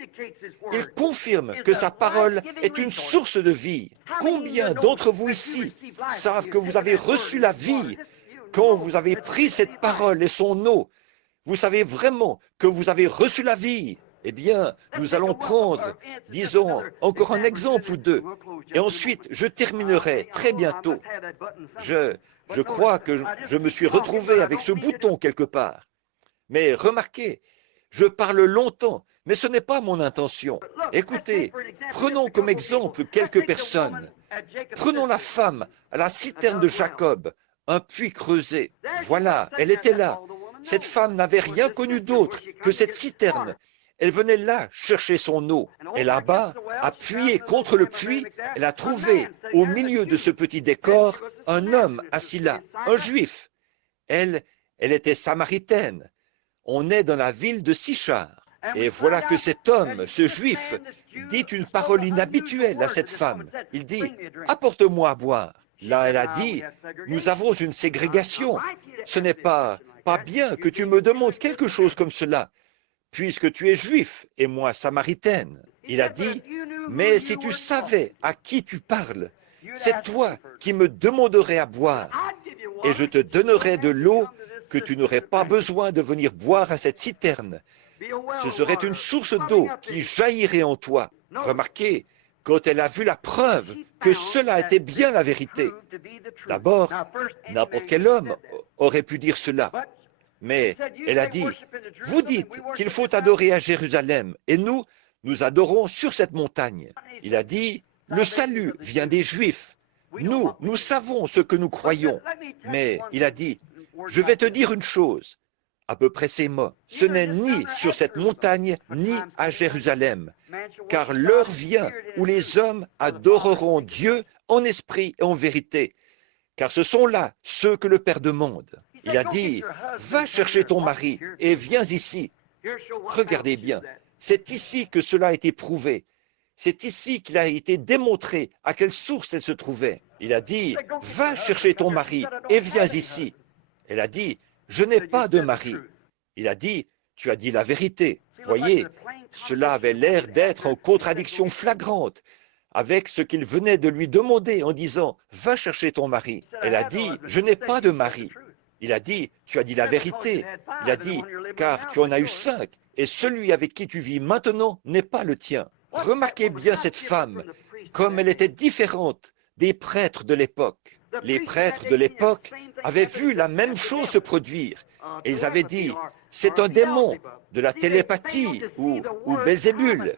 Il confirme que sa parole est une source de vie. Combien d'entre vous ici savent que vous avez reçu la vie quand vous avez pris cette parole et son eau? Vous savez vraiment que vous avez reçu la vie. Eh bien, nous allons prendre, disons, encore un exemple ou deux. Et ensuite, je terminerai très bientôt. Je crois que je me suis retrouvé avec ce bouton quelque part. Mais remarquez, je parle longtemps, mais ce n'est pas mon intention. Écoutez, prenons comme exemple quelques personnes. Prenons la femme à la citerne de Jacob, un puits creusé. Voilà, elle était là. Cette femme n'avait rien connu d'autre que cette citerne. Elle venait là chercher son eau. Et là-bas, appuyée contre le puits, elle a trouvé, au milieu de ce petit décor, un homme assis là, un juif. Elle était samaritaine. On est dans la ville de Sichar. Et voilà que cet homme, ce juif, dit une parole inhabituelle à cette femme. Il dit, « Apporte-moi à boire. » Là, elle a dit, « Nous avons une ségrégation. Ce n'est pas bien que tu me demandes quelque chose comme cela, puisque tu es juif et moi samaritaine. » Il a dit, « Mais si tu savais à qui tu parles, c'est toi qui me demanderais à boire, et je te donnerais de l'eau que tu n'aurais pas besoin de venir boire à cette citerne. Ce serait une source d'eau qui jaillirait en toi. » Remarquez, quand elle a vu la preuve que cela était bien la vérité. D'abord, n'importe quel homme aurait pu dire cela. Mais elle a dit, « Vous dites qu'il faut adorer à Jérusalem, et nous adorons sur cette montagne. » Il a dit, « Le salut vient des Juifs. Nous savons ce que nous croyons. » Mais il a dit, « Je vais te dire une chose. » À peu près ces mots. « Ce n'est ni sur cette montagne, ni à Jérusalem. Car l'heure vient où les hommes adoreront Dieu en esprit et en vérité. Car ce sont là ceux que le Père demande. » Il a dit, « Va chercher ton mari et viens ici. » Regardez bien, c'est ici que cela a été prouvé. C'est ici qu'il a été démontré à quelle source elle se trouvait. Il a dit, « Va chercher ton mari et viens ici. » Elle a dit, « Je n'ai pas de mari. » Il a dit, « Tu as dit la vérité. » Voyez, cela avait l'air d'être en contradiction flagrante avec ce qu'il venait de lui demander en disant, « Va chercher ton mari. » Elle a dit, « Je n'ai pas de mari. » Il a dit, « Tu as dit la vérité. » Il a dit, « Car tu en as eu 5, et celui avec qui tu vis maintenant n'est pas le tien. Remarquez bien cette femme, comme elle était différente des prêtres de l'époque. Les prêtres de l'époque avaient vu la même chose se produire, et ils avaient dit, c'est un démon, de la télépathie ou Belzébul.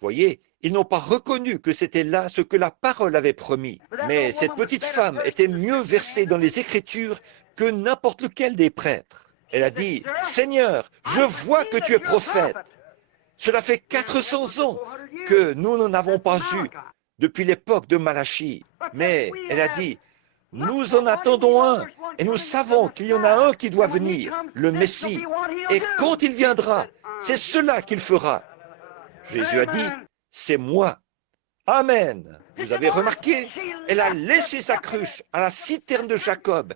Voyez, ils n'ont pas reconnu que c'était là ce que la parole avait promis. Mais cette petite femme était mieux versée dans les Écritures que n'importe lequel des prêtres. Elle a dit, « Seigneur, je vois que tu es prophète. Cela fait 400 ans que nous n'en avons pas eu depuis l'époque de Malachie. » Mais elle a dit, « Nous en attendons un et nous savons qu'il y en a un qui doit venir, le Messie. Et quand il viendra, c'est cela qu'il fera. » Jésus a dit, « C'est moi. » Amen. Vous avez remarqué, elle a laissé sa cruche à la citerne de Jacob.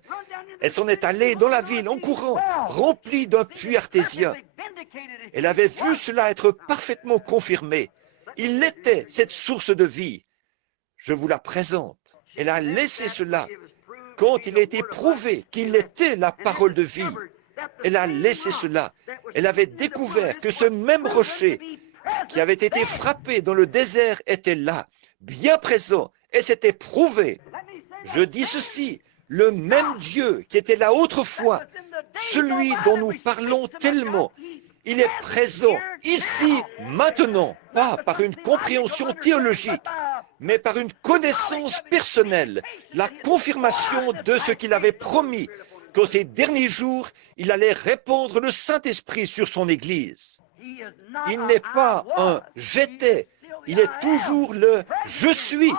Elle s'en est allée dans la ville en courant, remplie d'un puits artésien. Elle avait vu cela être parfaitement confirmé. Il était cette source de vie. Je vous la présente. Elle a laissé cela. Quand il a été prouvé qu'il était la parole de vie, elle a laissé cela. Elle avait découvert que ce même rocher qui avait été frappé dans le désert était là, bien présent, et c'était prouvé. Je dis ceci, le même Dieu qui était là autrefois, celui dont nous parlons tellement, il est présent ici, maintenant, pas par une compréhension théologique, mais par une connaissance personnelle, la confirmation de ce qu'il avait promis, qu'en ces derniers jours, il allait répandre le Saint-Esprit sur son Église. Il n'est pas un « j'étais », il est toujours le « je suis »,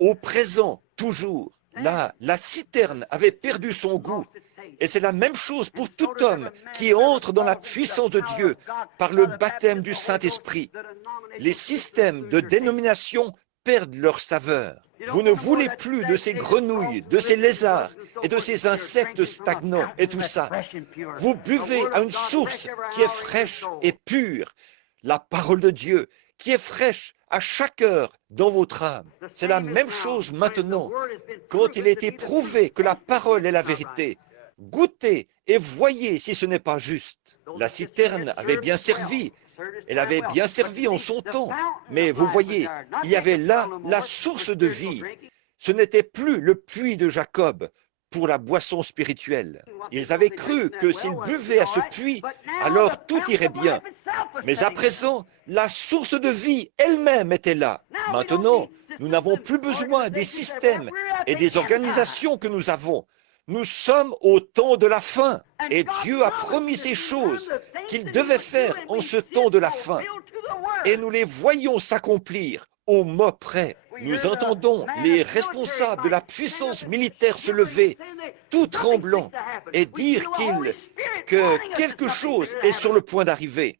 au présent, toujours. Là, la citerne avait perdu son goût. Et c'est la même chose pour tout homme qui entre dans la puissance de Dieu par le baptême du Saint-Esprit. Les systèmes de dénomination perdent leur saveur. Vous ne voulez plus de ces grenouilles, de ces lézards et de ces insectes stagnants et tout ça. Vous buvez à une source qui est fraîche et pure, la parole de Dieu, qui est fraîche à chaque heure dans votre âme. C'est la même chose maintenant. Quand il a été prouvé que la parole est la vérité, goûtez et voyez si ce n'est pas juste. La citerne avait bien servi. Elle avait bien servi en son temps. Mais vous voyez, il y avait là la source de vie. Ce n'était plus le puits de Jacob pour la boisson spirituelle. Ils avaient cru que s'ils buvaient à ce puits, alors tout irait bien. Mais à présent, la source de vie elle-même était là. Maintenant, nous n'avons plus besoin des systèmes et des organisations que nous avons. Nous sommes au temps de la fin et Dieu a promis ces choses qu'il devait faire en ce temps de la fin. Et nous les voyons s'accomplir au mot près. Nous entendons les responsables de la puissance militaire se lever, tout tremblant, et dire que quelque chose est sur le point d'arriver.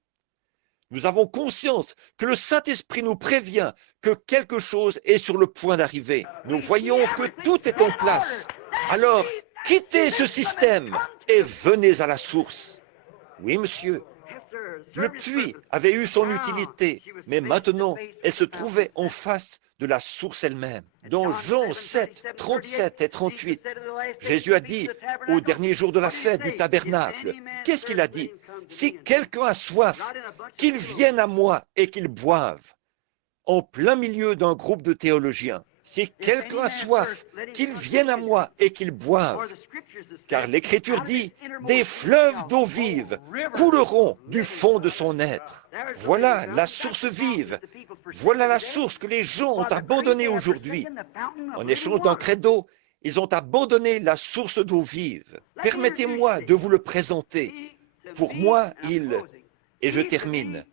Nous avons conscience que le Saint-Esprit nous prévient que quelque chose est sur le point d'arriver. Nous voyons que tout est en place. Alors, quittez ce système et venez à la source. Oui, monsieur. Le puits avait eu son utilité, mais maintenant, elle se trouvait en face de la source elle-même. Dans Jean 7, 37 et 38, Jésus a dit au dernier jour de la fête du tabernacle, qu'est-ce qu'il a dit? Si quelqu'un a soif, qu'il vienne à moi et qu'il boive. En plein milieu d'un groupe de théologiens. Si quelqu'un a soif, qu'il vienne à moi et qu'il boive. Car l'Écriture dit, des fleuves d'eau vive couleront du fond de son être. Voilà la source vive. Voilà la source que les gens ont abandonnée aujourd'hui. En échange d'un credo, ils ont abandonné la source d'eau vive. Permettez-moi de vous le présenter. Pour moi, et je termine,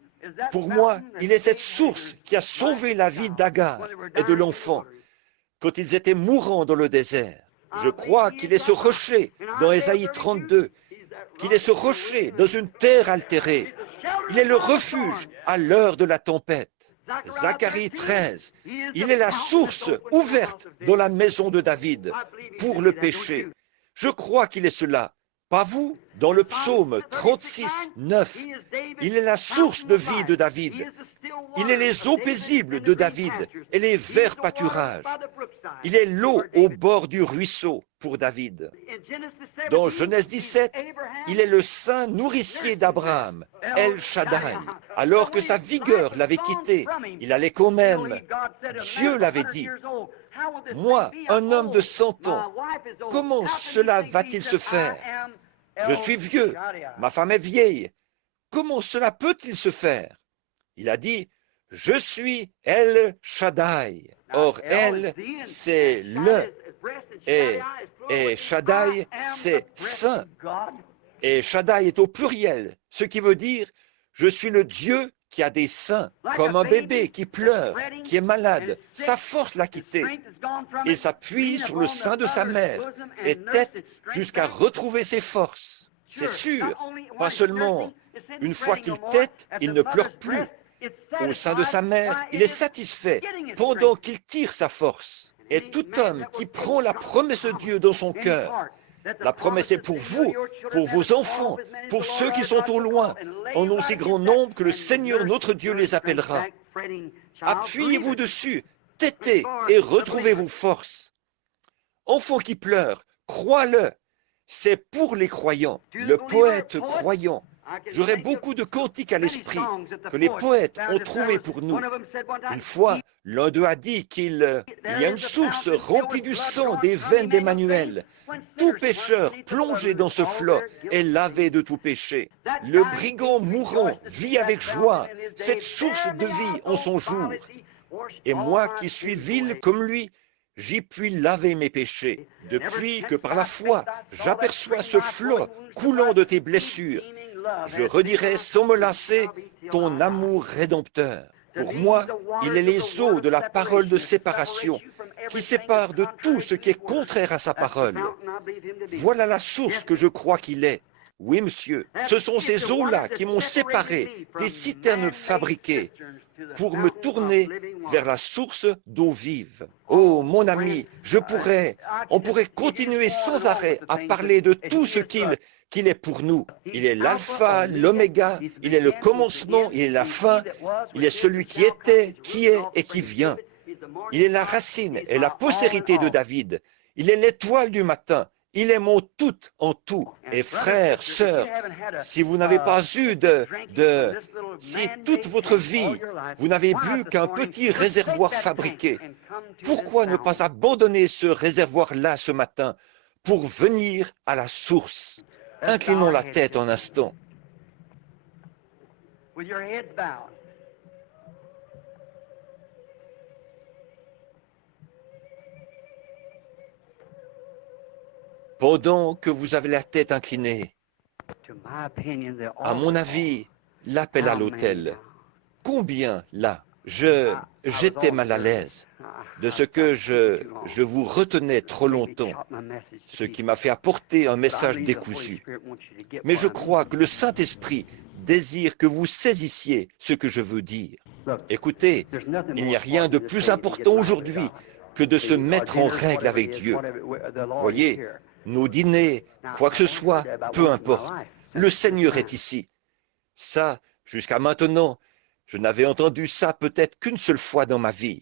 pour moi, il est cette source qui a sauvé la vie d'Agar et de l'enfant quand ils étaient mourants dans le désert. Je crois qu'il est ce rocher dans Ésaïe 32, qu'il est ce rocher dans une terre altérée. Il est le refuge à l'heure de la tempête. Zacharie 13, il est la source ouverte dans la maison de David pour le péché. Je crois qu'il est cela. Pas vous? Dans le psaume 36, 9, il est la source de vie de David. Il est les eaux paisibles de David et les verts pâturages. Il est l'eau au bord du ruisseau pour David. Dans Genèse 17, il est le saint nourricier d'Abraham, El Shaddai. Alors que sa vigueur l'avait quitté, il allait quand même. Dieu l'avait dit. Moi, un homme de 100 ans, comment cela va-t-il se faire? Je suis vieux, ma femme est vieille. Comment cela peut-il se faire? Il a dit, je suis El Shaddai. Or, El, c'est le. Et Shaddai, c'est saint. Et Shaddai est au pluriel, ce qui veut dire, je suis le Dieu qui a des seins, comme un bébé qui pleure, qui est malade. Sa force l'a quitté. Il s'appuie sur le sein de sa mère et tête jusqu'à retrouver ses forces. C'est sûr, pas seulement une fois qu'il tète, il ne pleure plus. Au sein de sa mère, il est satisfait pendant qu'il tire sa force. Et tout homme qui prend la promesse de Dieu dans son cœur, la promesse est pour vous, pour vos enfants, pour ceux qui sont au loin, en aussi grand nombre que le Seigneur notre Dieu les appellera. Appuyez-vous dessus, têtez et retrouvez vos forces. Enfant qui pleure, crois-le, c'est pour les croyants, le poète croyant. J'aurais beaucoup de cantiques à l'esprit que les poètes ont trouvés pour nous. Une fois, l'un d'eux a dit qu'il y a une source remplie du sang des veines d'Emmanuel. Tout pécheur plongé dans ce flot est lavé de tout péché. Le brigand mourant vit avec joie cette source de vie en son jour. Et moi qui suis vil comme lui, j'y puis laver mes péchés. Depuis que par la foi, j'aperçois ce flot coulant de tes blessures, je redirai sans me lasser ton amour rédempteur. Pour moi, il est les eaux de la parole de séparation qui séparent de tout ce qui est contraire à sa parole. Voilà la source que je crois qu'il est. Oui, monsieur, ce sont ces eaux-là qui m'ont séparé des citernes fabriquées pour me tourner vers la source d'eau vive. Oh, mon ami, on pourrait continuer sans arrêt à parler de tout ce qu'il est pour nous. Il est l'alpha, l'oméga, il est le commencement, il est la fin, il est celui qui était, qui est et qui vient. Il est la racine et la postérité de David. Il est l'étoile du matin. Il est mon tout en tout. Et frères, sœurs, si vous n'avez pas eu si toute votre vie, vous n'avez bu qu'un petit réservoir fabriqué, pourquoi ne pas abandonner ce réservoir-là ce matin pour venir à la source? Inclinons la tête un instant. Pendant que vous avez la tête inclinée, à mon avis, l'appel à l'autel, combien là, j'étais mal à l'aise de ce que je vous retenais trop longtemps, ce qui m'a fait apporter un message décousu. Mais je crois que le Saint-Esprit désire que vous saisissiez ce que je veux dire. Écoutez, il n'y a rien de plus important aujourd'hui que de se mettre en règle avec Dieu. Voyez, nos dîners, quoi que ce soit, peu importe. Le Seigneur est ici. Ça, jusqu'à maintenant, je n'avais entendu ça peut-être qu'une seule fois dans ma vie.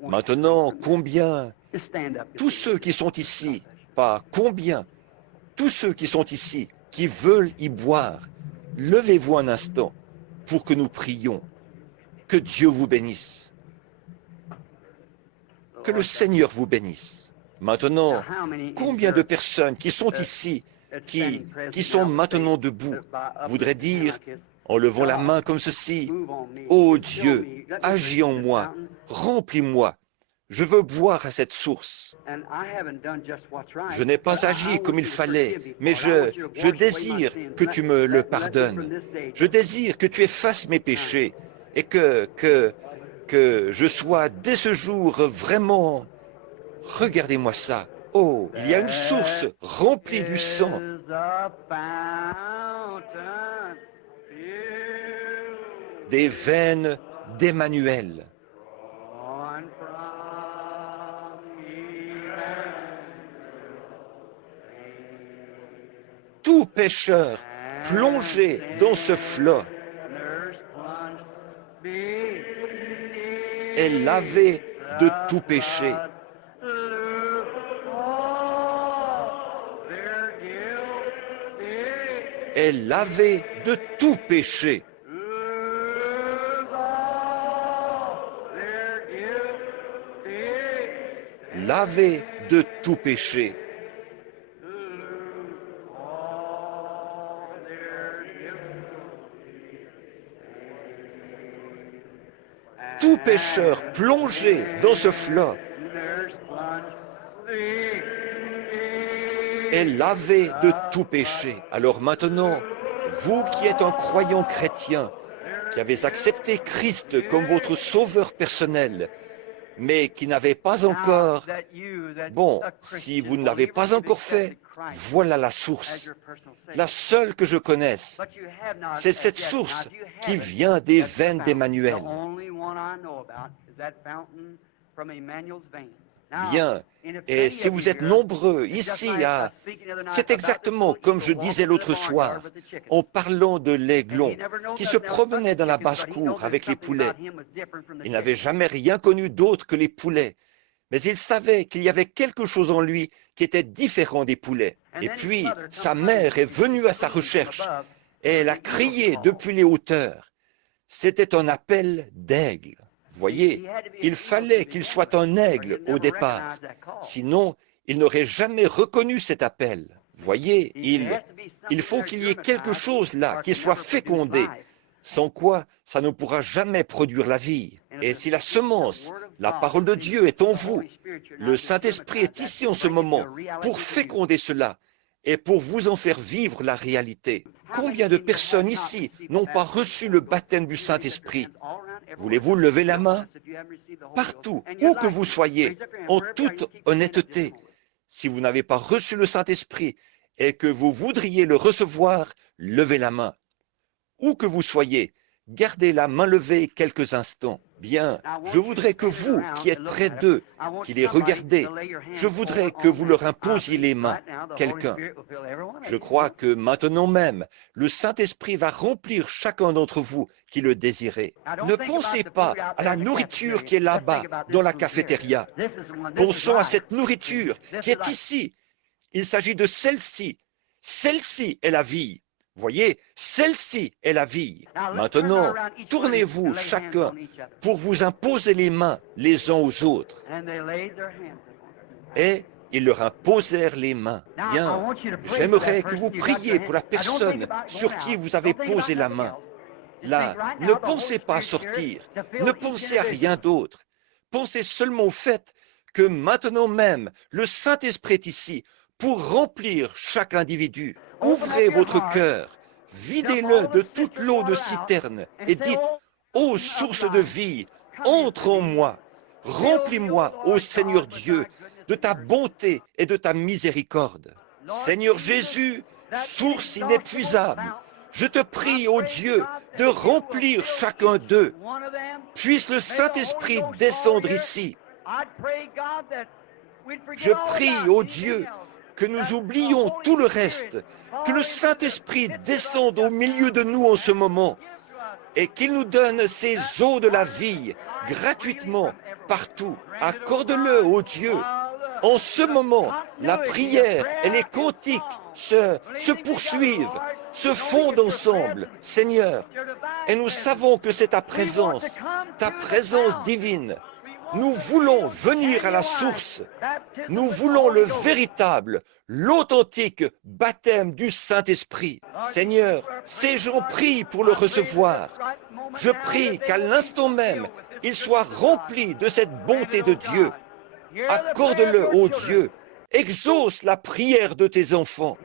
Maintenant, combien? Tous ceux qui sont ici, pas combien? Tous ceux qui sont ici, qui veulent y boire, levez-vous un instant pour que nous prions. Que Dieu vous bénisse. Que le Seigneur vous bénisse. Maintenant, combien de personnes qui sont ici, qui sont maintenant debout, voudraient dire, en levant la main comme ceci, « Ô Dieu, agis en moi, remplis-moi, je veux boire à cette source. » Je n'ai pas agi comme il fallait, mais je désire que tu me le pardonnes. Je désire que tu effaces mes péchés et que je sois dès ce jour vraiment... Regardez-moi ça. Oh, il y a une source remplie du sang. Des veines d'Emmanuel. Tout pécheur plongé dans ce flot est lavé de tout péché. Est lavé de tout péché. Lavé de tout péché. Tout pécheur plongé dans ce flot est lavé de tout péché. Alors maintenant, vous qui êtes un croyant chrétien, qui avez accepté Christ comme votre sauveur personnel, mais qui n'avez pas encore... Bon, si vous ne l'avez pas encore fait, voilà la source, la seule que je connaisse. C'est cette source qui vient des veines d'Emmanuel. Bien, et si vous êtes nombreux ici à... C'est exactement comme je disais l'autre soir, en parlant de l'aiglon qui se promenait dans la basse-cour avec les poulets. Il n'avait jamais rien connu d'autre que les poulets, mais il savait qu'il y avait quelque chose en lui qui était différent des poulets. Et puis, sa mère est venue à sa recherche et elle a crié depuis les hauteurs. C'était un appel d'aigle. Voyez, il fallait qu'il soit un aigle au départ, sinon il n'aurait jamais reconnu cet appel. Voyez, il faut qu'il y ait quelque chose là qui soit fécondé, sans quoi ça ne pourra jamais produire la vie. Et si la semence, la parole de Dieu est en vous, le Saint-Esprit est ici en ce moment pour féconder cela et pour vous en faire vivre la réalité. Combien de personnes ici n'ont pas reçu le baptême du Saint-Esprit? Voulez-vous lever la main? Partout, où que vous soyez, en toute honnêteté, si vous n'avez pas reçu le Saint-Esprit et que vous voudriez le recevoir, levez la main. Où que vous soyez, gardez la main levée quelques instants. Bien, je voudrais que vous, qui êtes près d'eux, qui les regardez, je voudrais que vous leur imposiez les mains, quelqu'un. Je crois que maintenant même, le Saint-Esprit va remplir chacun d'entre vous qui le désirez. Ne pensez pas à la nourriture qui est là-bas, dans la cafétéria. Pensons à cette nourriture qui est ici. Il s'agit de celle-ci. Celle-ci est la vie. Voyez, celle-ci est la vie. Maintenant, tournez-vous chacun pour vous imposer les mains les uns aux autres. Et ils leur imposèrent les mains. Bien, j'aimerais que vous priez pour la personne sur qui vous avez posé la main. Là, ne pensez pas à sortir, ne pensez à rien d'autre. Pensez seulement au fait que maintenant même, le Saint-Esprit est ici pour remplir chaque individu. Ouvrez votre cœur, videz-le de toute l'eau de citerne et dites, ô source de vie, entre en moi, remplis-moi, ô Seigneur Dieu, de ta bonté et de ta miséricorde. Seigneur Jésus, source inépuisable, je te prie, ô Dieu, de remplir chacun d'eux. Puisse le Saint-Esprit descendre ici. Je prie, ô Dieu, que nous oublions tout le reste, que le Saint-Esprit descende au milieu de nous en ce moment et qu'il nous donne ces eaux de la vie gratuitement partout. Accorde-le, ô Dieu. En ce moment, la prière et les cantiques se poursuivent, se fondent ensemble, Seigneur. Et nous savons que c'est ta présence divine. Nous voulons venir à la source. Nous voulons le véritable, l'authentique baptême du Saint-Esprit. Seigneur, ces gens prient pour le recevoir. Je prie qu'à l'instant même, ils soient remplis de cette bonté de Dieu. Accorde-le, ô Dieu. Exauce la prière de tes enfants.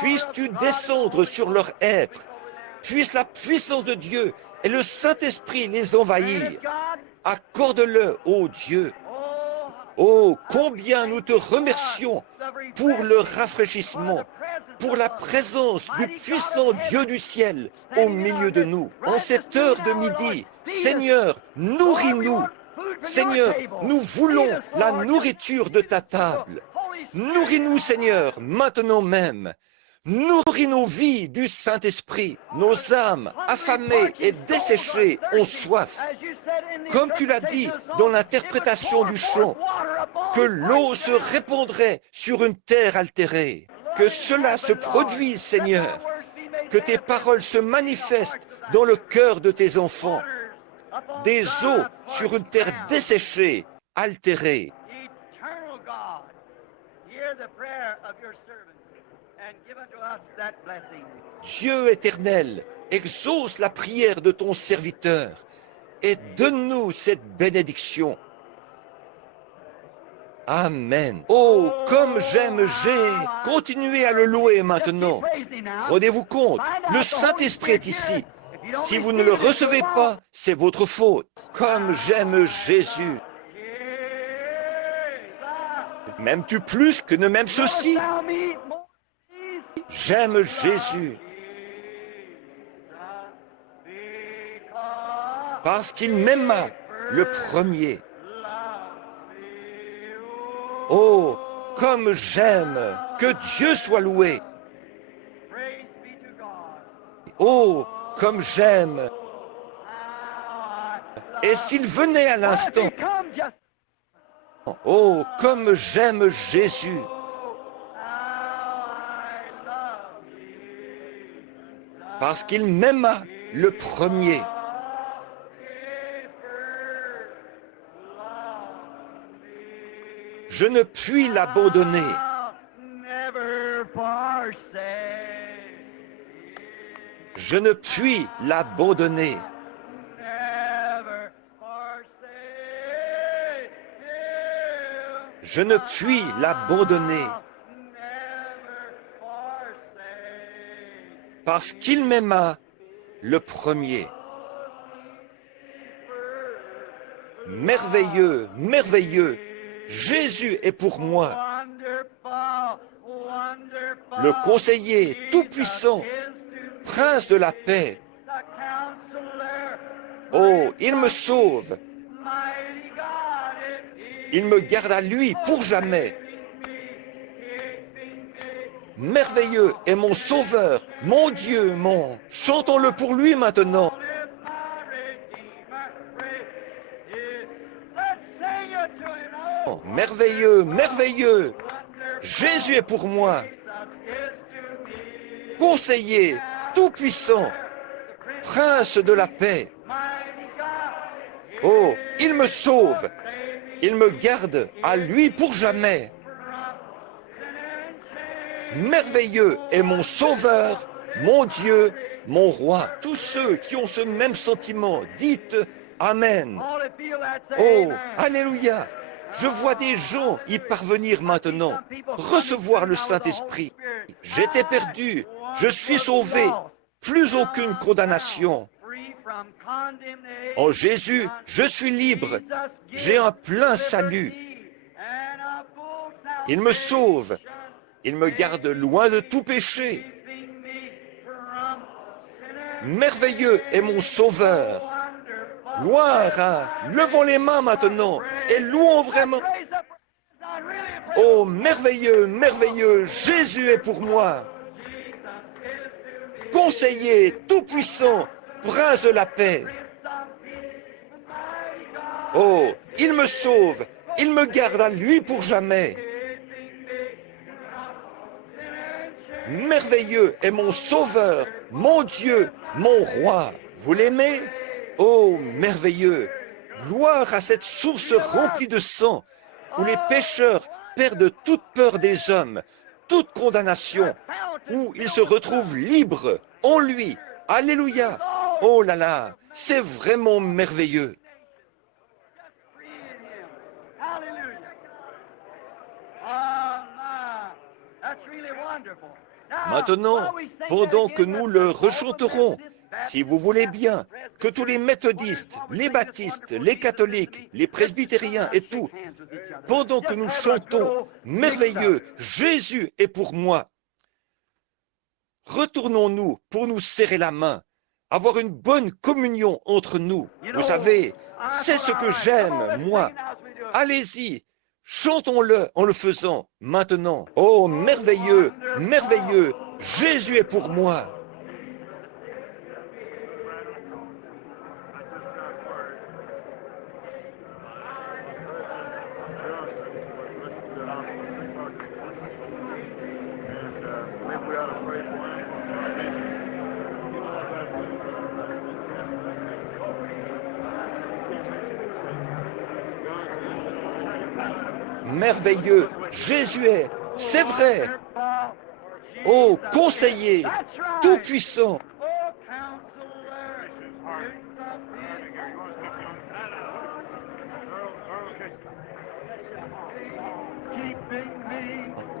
Puisses-tu descendre sur leur être. Puisse la puissance de Dieu et le Saint-Esprit les envahir. Accorde-le, ô Dieu. Oh, combien nous te remercions pour le rafraîchissement, pour la présence du puissant Dieu du ciel au milieu de nous. En cette heure de midi, Seigneur, nourris-nous. Seigneur, nous voulons la nourriture de ta table. Nourris-nous, Seigneur, maintenant même. Nourris nos vies du Saint-Esprit. Nos âmes, affamées et desséchées, ont soif. Comme tu l'as dit dans l'interprétation du chant, que l'eau se répandrait sur une terre altérée. Que cela se produise, Seigneur. Que tes paroles se manifestent dans le cœur de tes enfants. Des eaux sur une terre desséchée, altérée. Dieu éternel, exauce la prière de ton serviteur et donne-nous cette bénédiction. Amen. Oh, comme j'aime continuez à le louer maintenant. Rendez-vous compte, le Saint-Esprit est ici. Si vous ne le recevez pas, c'est votre faute. Comme j'aime Jésus. M'aimes-tu plus que ne m'aime ceci? J'aime Jésus. Parce qu'il m'aima le premier. Oh, comme j'aime, que Dieu soit loué. Oh, comme j'aime. Et s'il venait à l'instant, oh, comme j'aime Jésus. Parce qu'il m'aima le premier. Je ne puis l'abandonner. Je ne puis l'abandonner. Je ne puis l'abandonner. Parce qu'il m'aima le premier. Merveilleux, merveilleux, Jésus est pour moi. Le conseiller tout-puissant, prince de la paix. Oh, il me sauve. Il me garde à lui pour jamais. Merveilleux est mon sauveur, mon Dieu, mon... Chantons-le pour lui maintenant. Oh, merveilleux, merveilleux. Jésus est pour moi. Conseiller, tout-puissant, prince de la paix. Oh, il me sauve. Il me garde à lui pour jamais. Merveilleux est mon sauveur, mon Dieu, mon roi. Tous ceux qui ont ce même sentiment, dites Amen. Oh, Alléluia. Je vois des gens y parvenir maintenant, recevoir le Saint-Esprit. J'étais perdu, je suis sauvé, plus aucune condamnation. En Jésus, je suis libre, j'ai un plein salut. Il me sauve, il me garde loin de tout péché. Merveilleux est mon sauveur. Gloire à... Levons les mains maintenant et louons vraiment. Oh, merveilleux, merveilleux, Jésus est pour moi. Conseiller, tout-puissant, prince de la paix. Oh, il me sauve, il me garde à lui pour jamais. Merveilleux est mon sauveur, mon Dieu, mon roi. Vous l'aimez? Oh, merveilleux! Gloire à cette source remplie de sang, où les pécheurs perdent toute peur des hommes, toute condamnation, où ils se retrouvent libres en lui. Alléluia! Oh là là, c'est vraiment merveilleux. Maintenant, pendant que nous le rechanterons, si vous voulez bien, que tous les méthodistes, les baptistes, les catholiques, les presbytériens et tout, pendant que nous chantons « Merveilleux, Jésus est pour moi », retournons-nous pour nous serrer la main, avoir une bonne communion entre nous. Vous savez, c'est ce que j'aime, moi. Allez-y, chantons-le en le faisant maintenant. Oh, merveilleux, merveilleux, Jésus est pour moi. Merveilleux, Jésus est, c'est vrai. Oh, conseiller, tout-puissant.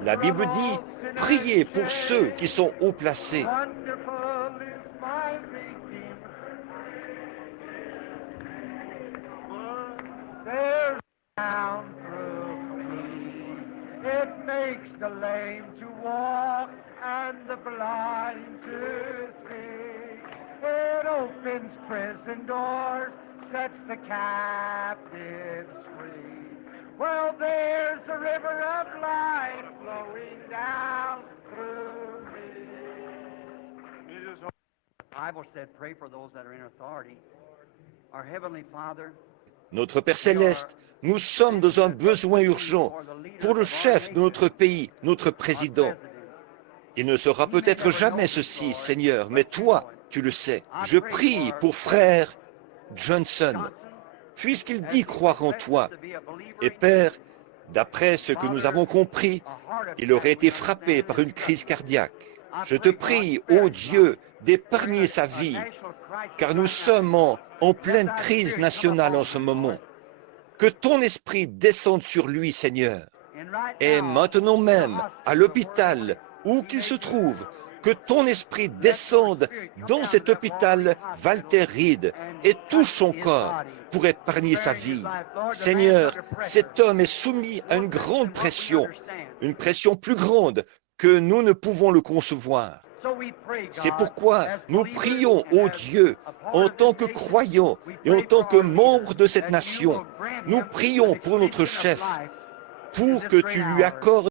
La Bible dit, priez pour ceux qui sont haut placés. It makes the lame to walk and the blind to see. It opens prison doors, sets the captives free. Well, there's a river of life flowing down through me. The Bible said, pray for those that are in authority. Our Heavenly Father, Notre Père Céleste, nous sommes dans un besoin urgent pour le chef de notre pays, notre président. Il ne sera peut-être jamais ceci, Seigneur, mais toi, tu le sais. Je prie pour frère Johnson, puisqu'il dit croire en toi. Et Père, d'après ce que nous avons compris, il aurait été frappé par une crise cardiaque. Je te prie, ô Dieu, d'épargner sa vie, car nous sommes en pleine crise nationale en ce moment. Que ton esprit descende sur lui, Seigneur. Et maintenant même, à l'hôpital, où qu'il se trouve, que ton esprit descende dans cet hôpital Walter Reed et touche son corps pour épargner sa vie. Seigneur, cet homme est soumis à une grande pression, une pression plus grande que nous ne pouvons le concevoir. C'est pourquoi nous prions, ô Dieu, en tant que croyants et en tant que membres de cette nation, nous prions pour notre chef, pour que tu lui accordes